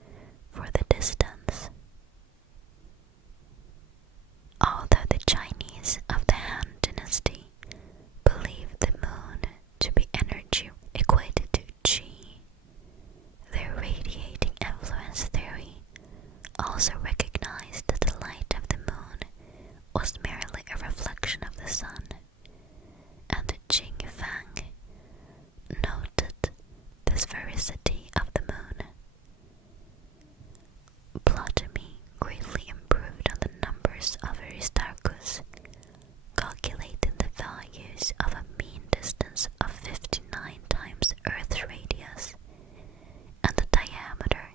for the distance. Although the Chinese of the Han Dynasty believed the moon to be energy equated to Qi, their radiating influence theory also recognized that the light of the moon was merely a reflection of the sun, and the Jing Fang noted the sphericity of the moon. Ptolemy greatly improved on the numbers of Aristarchus, calculating the values of a mean distance of 59 times Earth's radius and a diameter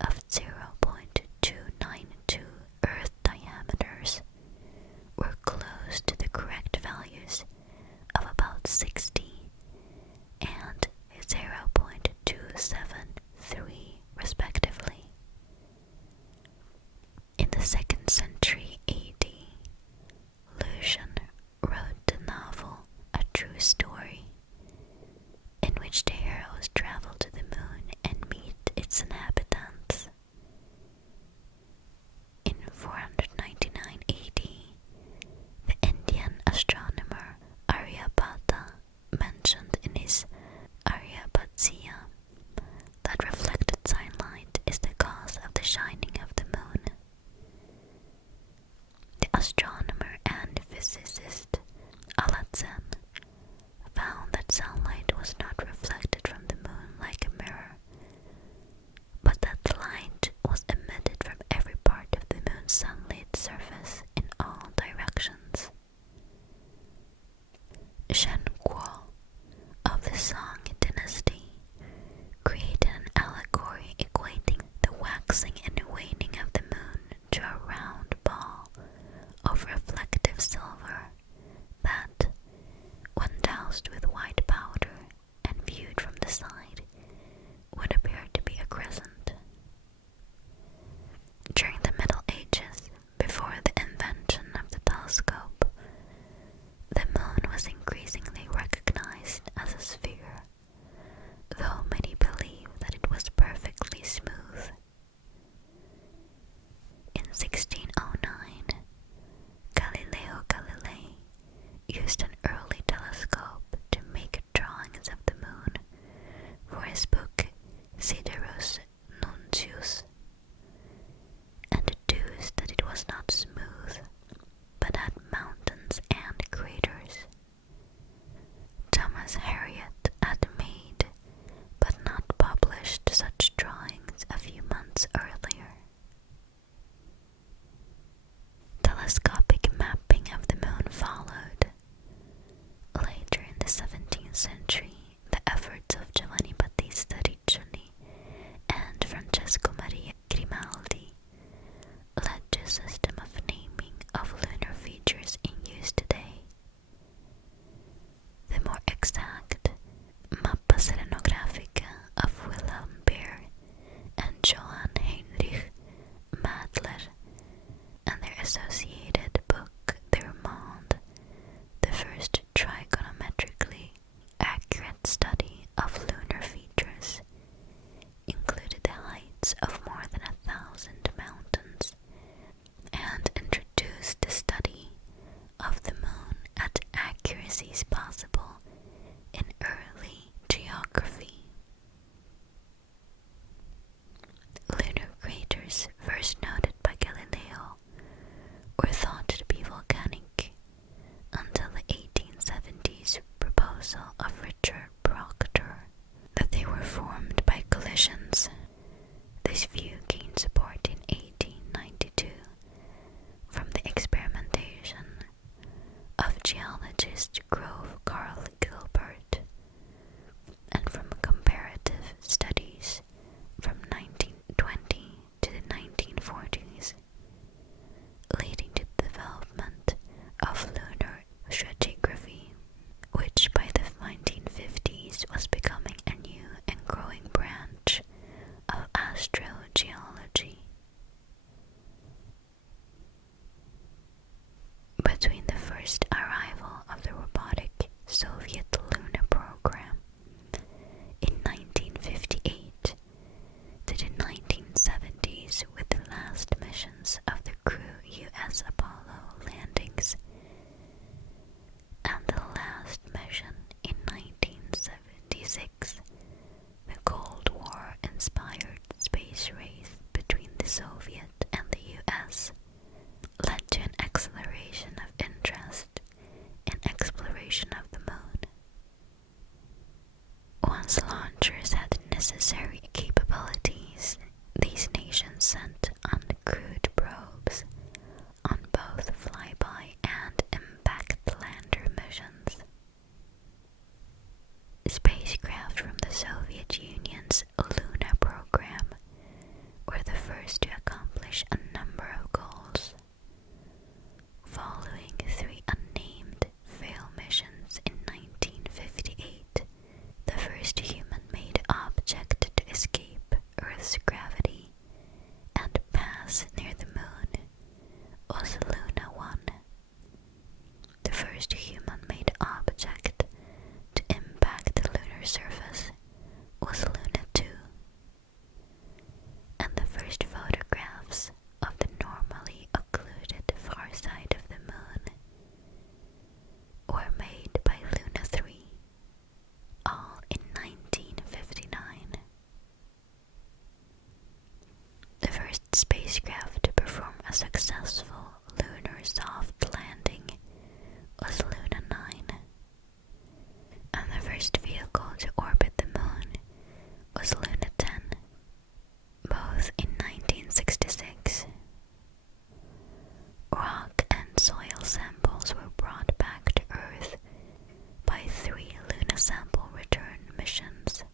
of 0.292 Earth diameters were close to the correct values of about 60 and 0.273 respectively. In the 2nd century AD, Lucian wrote the novel A True Story, in which the heroes travel to the moon and meet its inhabitants. In 499 AD, the Indian astronomer Aryabhata mentioned in his Aryabhatiya that reflected sunlight is the cause of the shining of the moon. The astronomer and physicist Alatzen found that sunlight was not reflected from the moon like a mirror, but that the light was emitted from every part of the moon's sunlit surface in all directions. Shen Kuo of the Song dynasty created an allegory equating the waxing and waning of the moon to a round ball of reflective silver that, when doused with white powder and viewed from the side, would appear to be a crescent. During the Middle Ages, before the invention of the telescope, the moon was increasingly recognized as a sphere, though many believe that it was perfectly smooth. In 1609, Galileo Galilei used an early telescope to make drawings of the moon for his book Siderus Nuncius, and deduced that it was not smooth, but had mountains and craters. Thomas Harriot had made, but not published, such drawings a few months earlier. Telescopic mapping of the moon followed. Later in the 17th century, the efforts of Giovanni Battista Riccioli and Francesco Maria Grimaldi led to a system of naming of lunar features in use today. The more exact Mappa Serenografica of Wilhelm Baer and Johann Heinrich Madler and their associated book The Romande, the first trigonometrically accurate study of lunar features, included the heights of more than 1,000 mountains and introduced the study of the moon at accuracies possible in early geography. Lunar craters first noted by Galileo were thought to be volcanic until the 1870s proposal of Richard Proctor that they were formed by collisions. This view gained support in 1892 from the experimentation of geologist Grove Carl Gilbert and from comparative studies necessary capabilities, these nations sent uncrewed probes on both flyby and impact lander missions. Spacecraft from the Soviet Union's Luna program were the first to accomplish a number of goals. Following 3 unnamed failed missions in 1958, the first human-made object to escape Earth's gravity and pass near the moon was Luna 1. The first human-made object to impact the lunar surface was Luna 2. And the first photographs of the normally occluded far side of the moon were made by Luna 3, all in 1959. The first spacecraft to perform a successful lunar soft landing was Luna 9, and the first vehicle to orbit the moon was Luna 10, both in 1966. Rock and soil samples were brought back to Earth by 3 Luna sample return missions,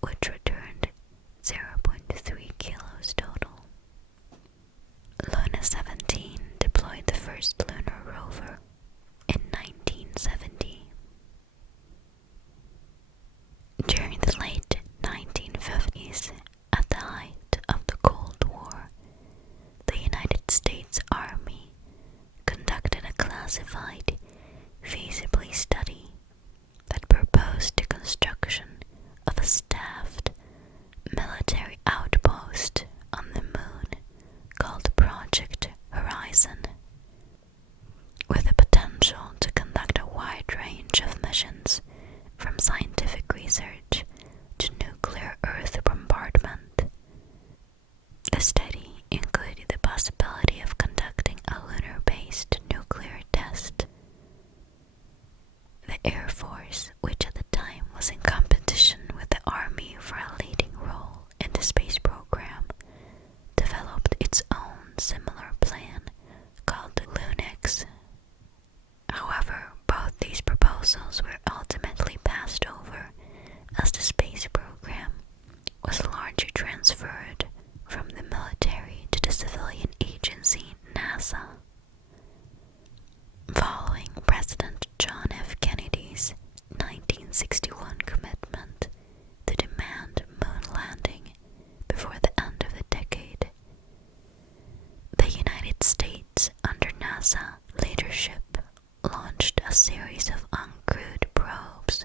which returned 0.3 kilos total. Luna 17 deployed the first lunar rover in 1970. During the late 1950s, at the height of the Cold War, the United States Army conducted a classified feasibility study that proposed the construction of a staffed military outpost on the moon called Project Horizon, with the potential to conduct a wide range of missions from scientific research to nuclear Earth bombardment. The study included the possibility of conducting a lunar-based nuclear test. The Air Force, which at the time was in competition with the Army for a leading role in the space program, developed its own similar plan called Lunix. However, both these proposals were ultimately passed over as the space program was largely transferred from the military to the civilian agency NASA. Following President John F. Kennedy's 1961 commitment to demand moon landing before the end of the decade, the United States, under NASA leadership, launched a series of uncrewed probes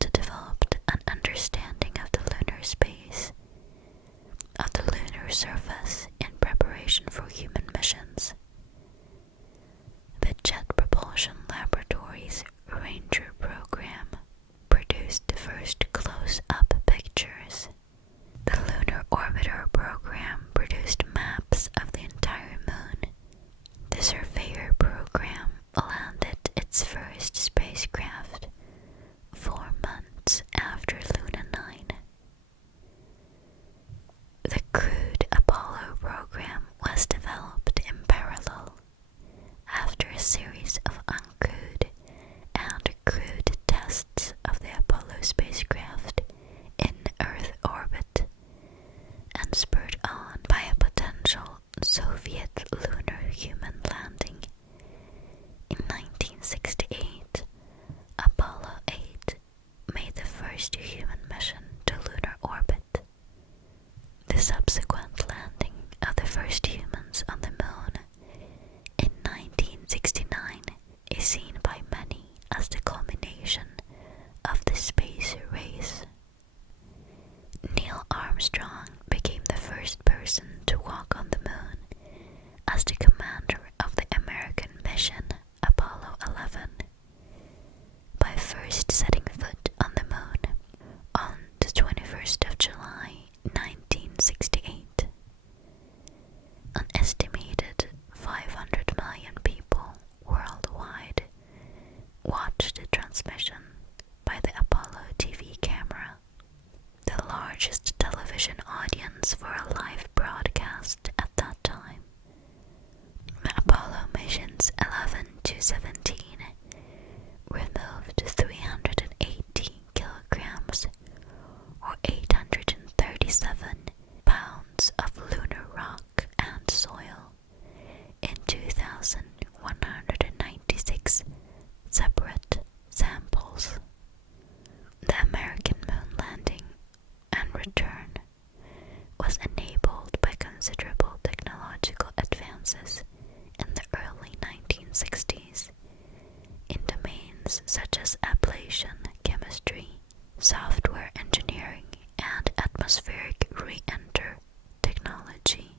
to develop an understanding of the lunar space, of the lunar surface in preparation for human missions. The Jet Propulsion Laboratory's Ranger program produced software engineering, and atmospheric re-enter technology,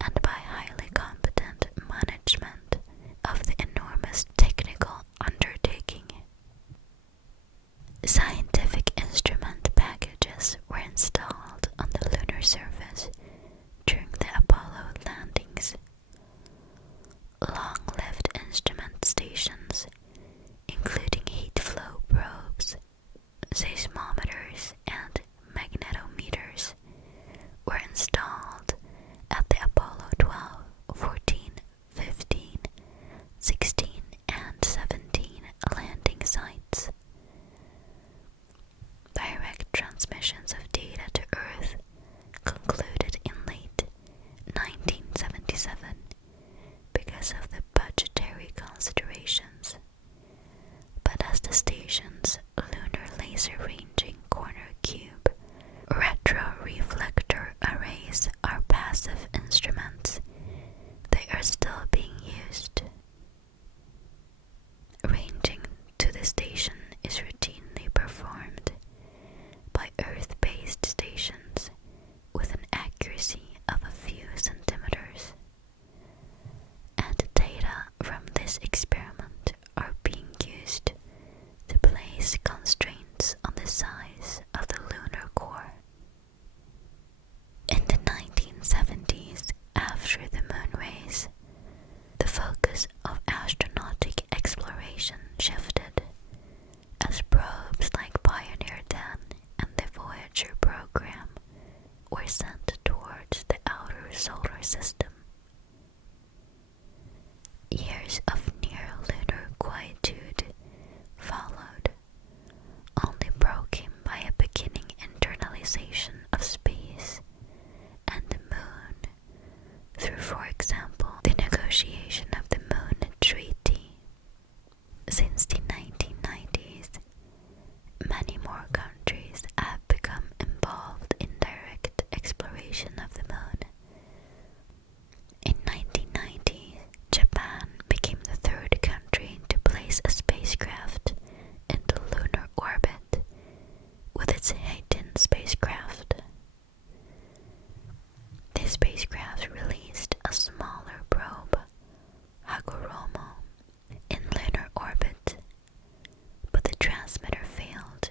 and by highly competent management of the enormous technical undertaking. Scientific instrument packages were installed on the lunar surface during the Apollo landings. Long-lived instrument stations, including heat flow probes, seismometers, and magnetometers, were installed at the Apollo 12, 14, 15, 16, and 17 landing sites. Direct transmissions of data to Earth concluded in late 1977 because of the budgetary considerations. But as the station's lunar laser ranging corner cube retroreflector arrays are passive instruments, they are still being used. Ranging to the station is routinely performed by Earth-based stations with an accuracy of a few centimeters, and data from this experiment are being used to place constraints on the size of the lunar core. In the 1970s, after the moon race, the focus of astronautic exploration shifted as probes like Pioneer 10 and the Voyager program were sent towards the outer solar system. Years of near-lunar quietude followed, only broken by a beginning internalization of space and the moon through, for example, the negotiation of the Moon Treaty. Since the 1990s, many more countries have become involved in direct exploration of the moon. In 1990, Japan became the third country to place a spacecraft into lunar orbit with its Hayden spacecraft. This spacecraft released a smaller probe, Hagoromo, in lunar orbit, but the transmitter failed,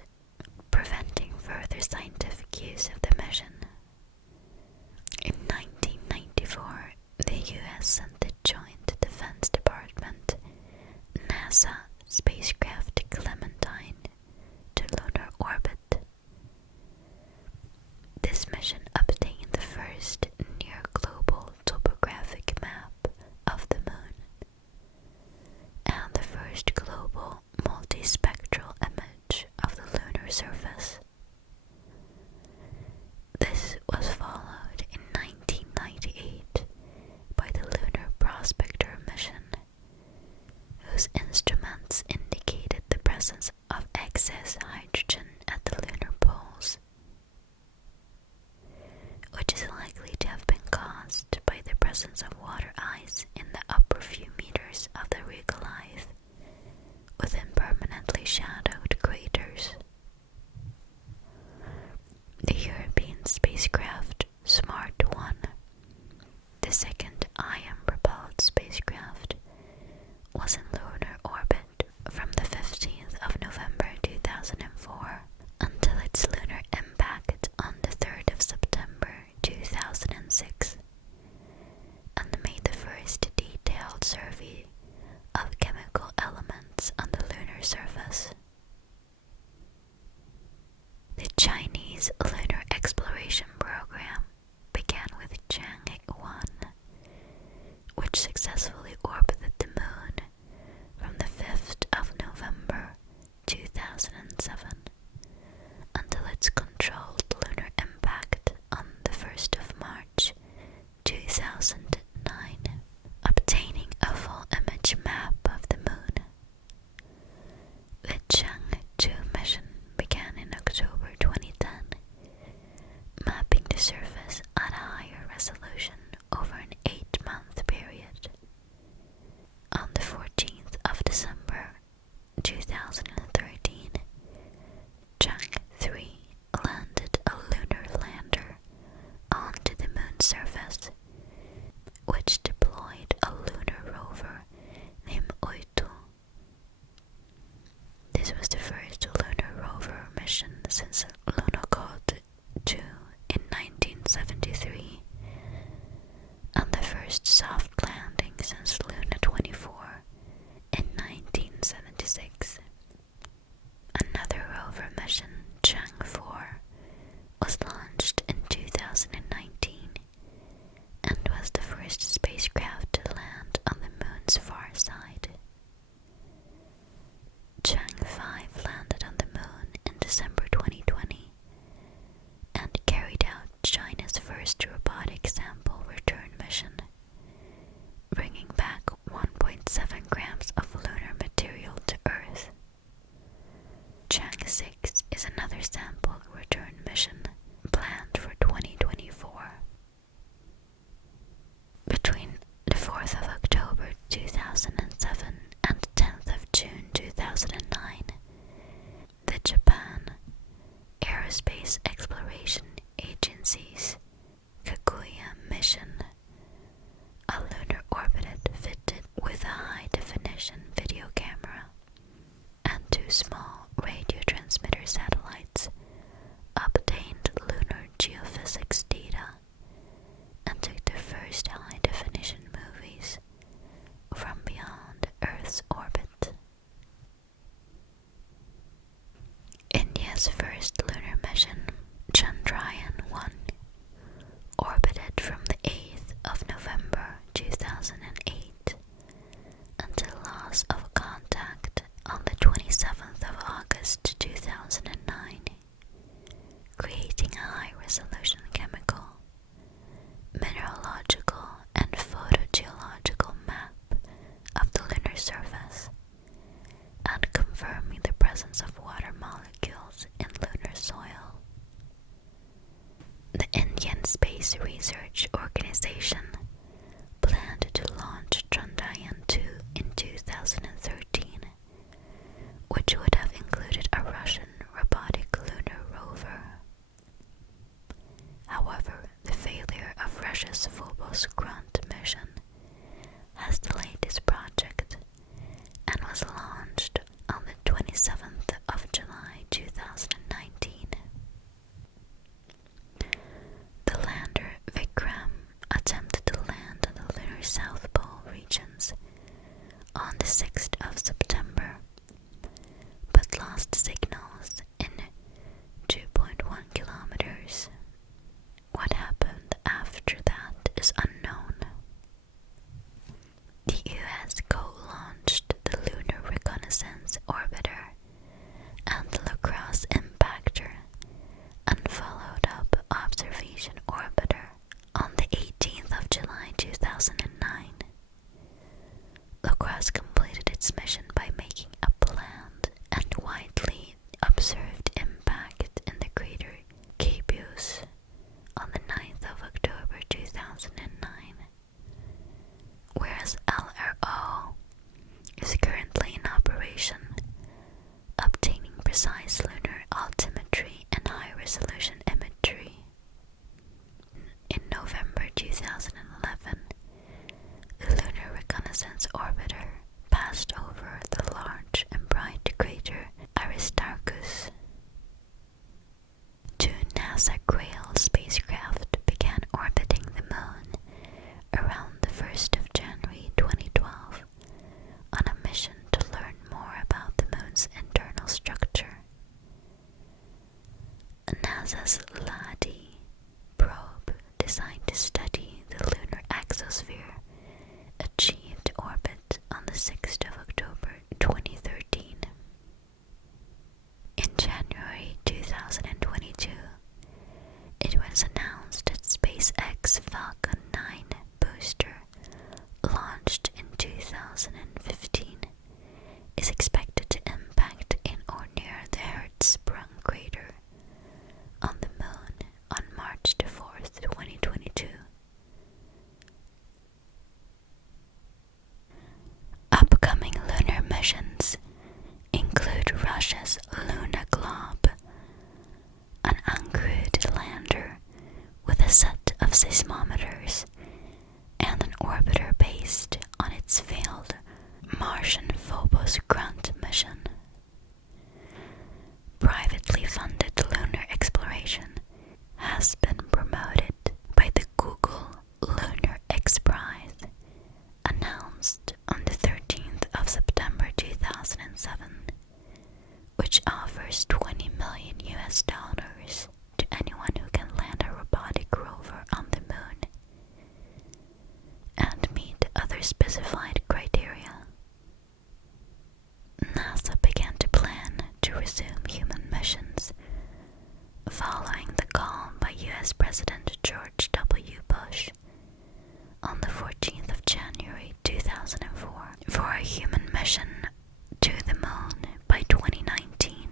preventing further scientific use of the mission. In 1994, the US sent the Joint Defense Department NASA spacecraft Clementine to lunar orbit. This mission obtained the first near-global topographic map of the moon and the first global multispectral image of the lunar surface. This was followed in 1998 by the Lunar Prospector mission, whose instruments indicated the presence of excess hydrogen at the lunar poles, which is likely to have been caused by the presence of water ice in the upper few meters of the regolith within permanently shadowed craters. The European spacecraft SMART 1, the second ion-propelled spacecraft, was in lunar orbit from the 15th of November 2004 until its lunar impact on the 3rd of September 2006, and made the first detailed survey of chemical elements on the lunar surface. The Chinese lunar exploration program began with Chang'e 1, which successfully orbited the moon from the 5th of November 2007 until its controlled lunar impact on the 1st of March 2009, obtaining a full image map of the moon. The Chang'e 2 mission began in October 2010 6 is another sample return mission planned for 2024. Between the 4th of October 2007 and the 10th of June 2009, the Japan Aerospace Exploration Agency's Kaguya mission, a lunar orbiter fitted with a high-definition video camera and 2 small radio transmitter satellites, obtained lunar geophysics data and took the first high-definition movies from beyond Earth's orbit. India's first lunar mission, Chandrayaan-1, orbited from the 8th of November 2008 until loss of contact on the 27th of August 2009, creating a high-resolution chemical, mineralogical and photogeological map of the lunar surface, and confirming the presence of water molecules in lunar soil. The Indian Space Research Organization planned to launch Chandrayaan-2 in 2013, which would have included a Russian robotic lunar rover. However, the failure of Russia's Phobos Grunt mission has delayed this project and was launched on the 27th of July 2019. The lander Vikram attempted to land on the lunar South Pole regions on the 6th of September, but lost signals in 2.1 kilometers. What happened after that is unknown. The US co-launched the Lunar Reconnaissance Orbiter and the Lacrosse Impactor and followed up Observation Orbiter on the 18th of July 2009. Lacrosse completed its mission by making a planned and widely observed impact in the crater Cabeus on the 9th of October 2009, whereas LRO is currently in operation, obtaining precise lunar altimetry and high-resolution imagery. In November 2011, the Lunar Reconnaissance Orbiter passed over the large and bright crater Aristarchus. 2 NASA Grail spacecraft began orbiting the Moon around the 1st of January 2012 on a mission to learn more about the Moon's internal structure. NASA's LADEE probe, designed to study the lunar exosphere, achieved orbit on the 6th of October 2013. In January 2022, it was announced that SpaceX Falcon 9 booster, launched in 2015, is expected to impact in or near the Hertzsprung crater on the Moon on March 4th, 2022. Upcoming lunar missions include Russia's Luna Glob, an uncrewed lander with a set of seismometers and an orbiter based on its failed Martian Phobos Grunt mission. Privately funded lunar exploration has been promoted by the Google Lunar X Prize, announced on the 13th of September 2007, which offers $20 million to anyone who can land a robotic rover on the Moon and meet other specified criteria. NASA began to plan to resume human missions following the call by US President George W. Bush on the 14th of January 2004 for a human mission to the Moon by 2019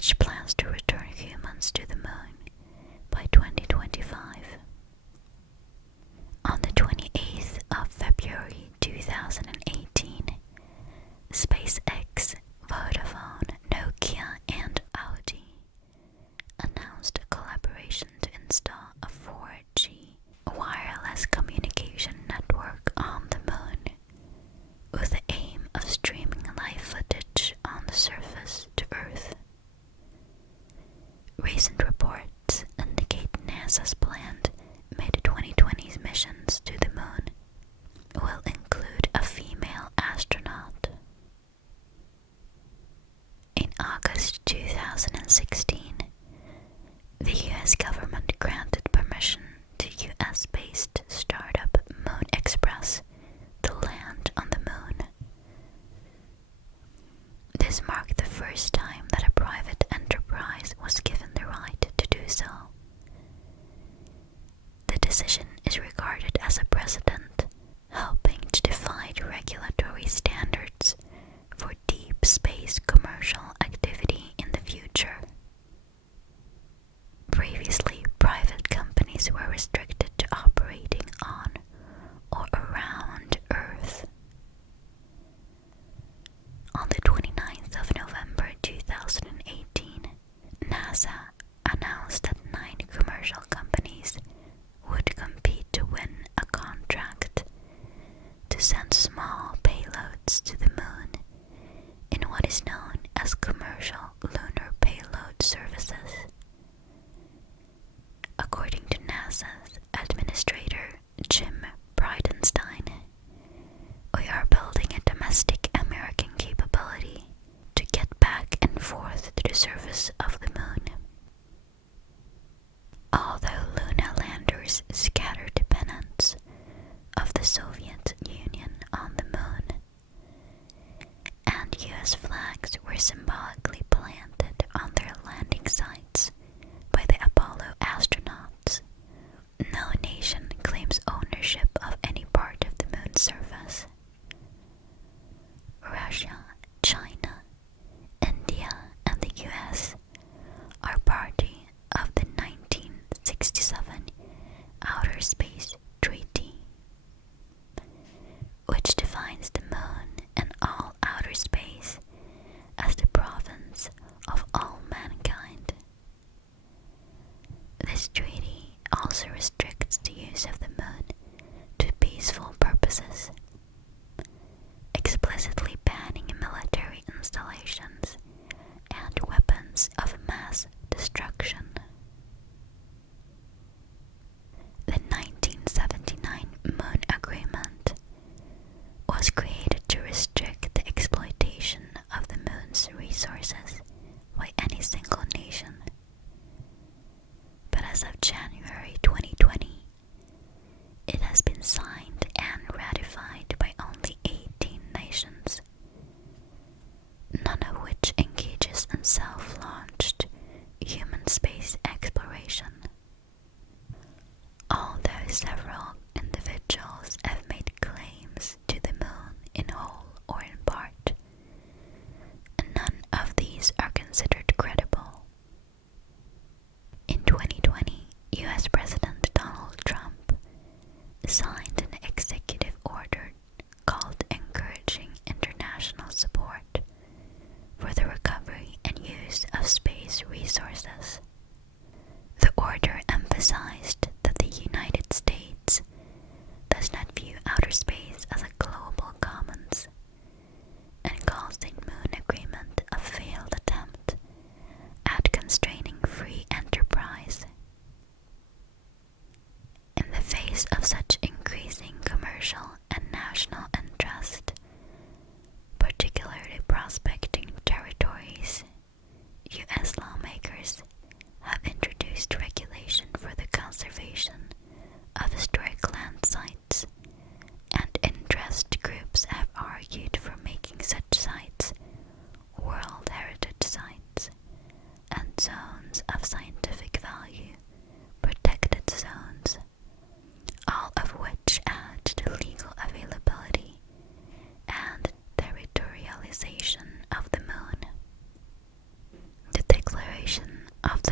which plans to return humans to the moon by 2025. On the 28th of February 2018, SpaceX, Vodafone, Nokia, and Audi announced a collaboration to install a 4G wireless communication network on the moon, with the aim of streaming live footage on the surface to Earth. Recent reports indicate NASA's planned mid-2020s missions to the moon will include a female astronaut. In August 2016, the US government granted permission to US-based startup Moon Express to land on the moon. This marked the first time that a private enterprise was given the right to do so. The decision is regarded as a precedent, helping to define regulatory standards for deep space commercial activity in the future. Previously, private companies were restricted to operating on or around Earth. On the 29th of November 2018, NASA announced that 9 commercial companies would compete to win a contract to send small payloads to the moon in what is known as Commercial Lunar Payload Services. According to NASA's administrator, Jim Bridenstine, we are building a domestic American capability to get back and forth to the surface of the moon. Although lunar landers scattered the pennants of the Soviet Union on the moon, and US flags were symbolically planted on their landing sites by the Apollo astronauts, no nation claims ownership of any part of the moon's surface. Russia, China, India, and the US are party of the 1967 Outer Space Treaty, which defines the moon and all outer space as the province of all mankind. This treaty also restricts the use of the moon to peaceful purposes, explicitly banning military installations and weapons of mass destruction. The 1979 Moon Agreement was created to restrict the exploitation of the moon's resources by any single nation. But as of January 2020, it has been signed and ratified by only 18 nations, none of which engages in self-launched human space exploration. Although several individuals have made claims to the moon in whole or in part, none of these are considered credible. In 2020, US President Donald Trump signed an executive order called Encouraging International Support for the Recovery and Use of Space Resources. The order emphasized that the United States does not view outer space as a global commons and calls the Moon Agreement a failed attempt at constraining free enterprise. In the face of such increasing commercial and national interest, particularly prospecting territories, US lawmakers of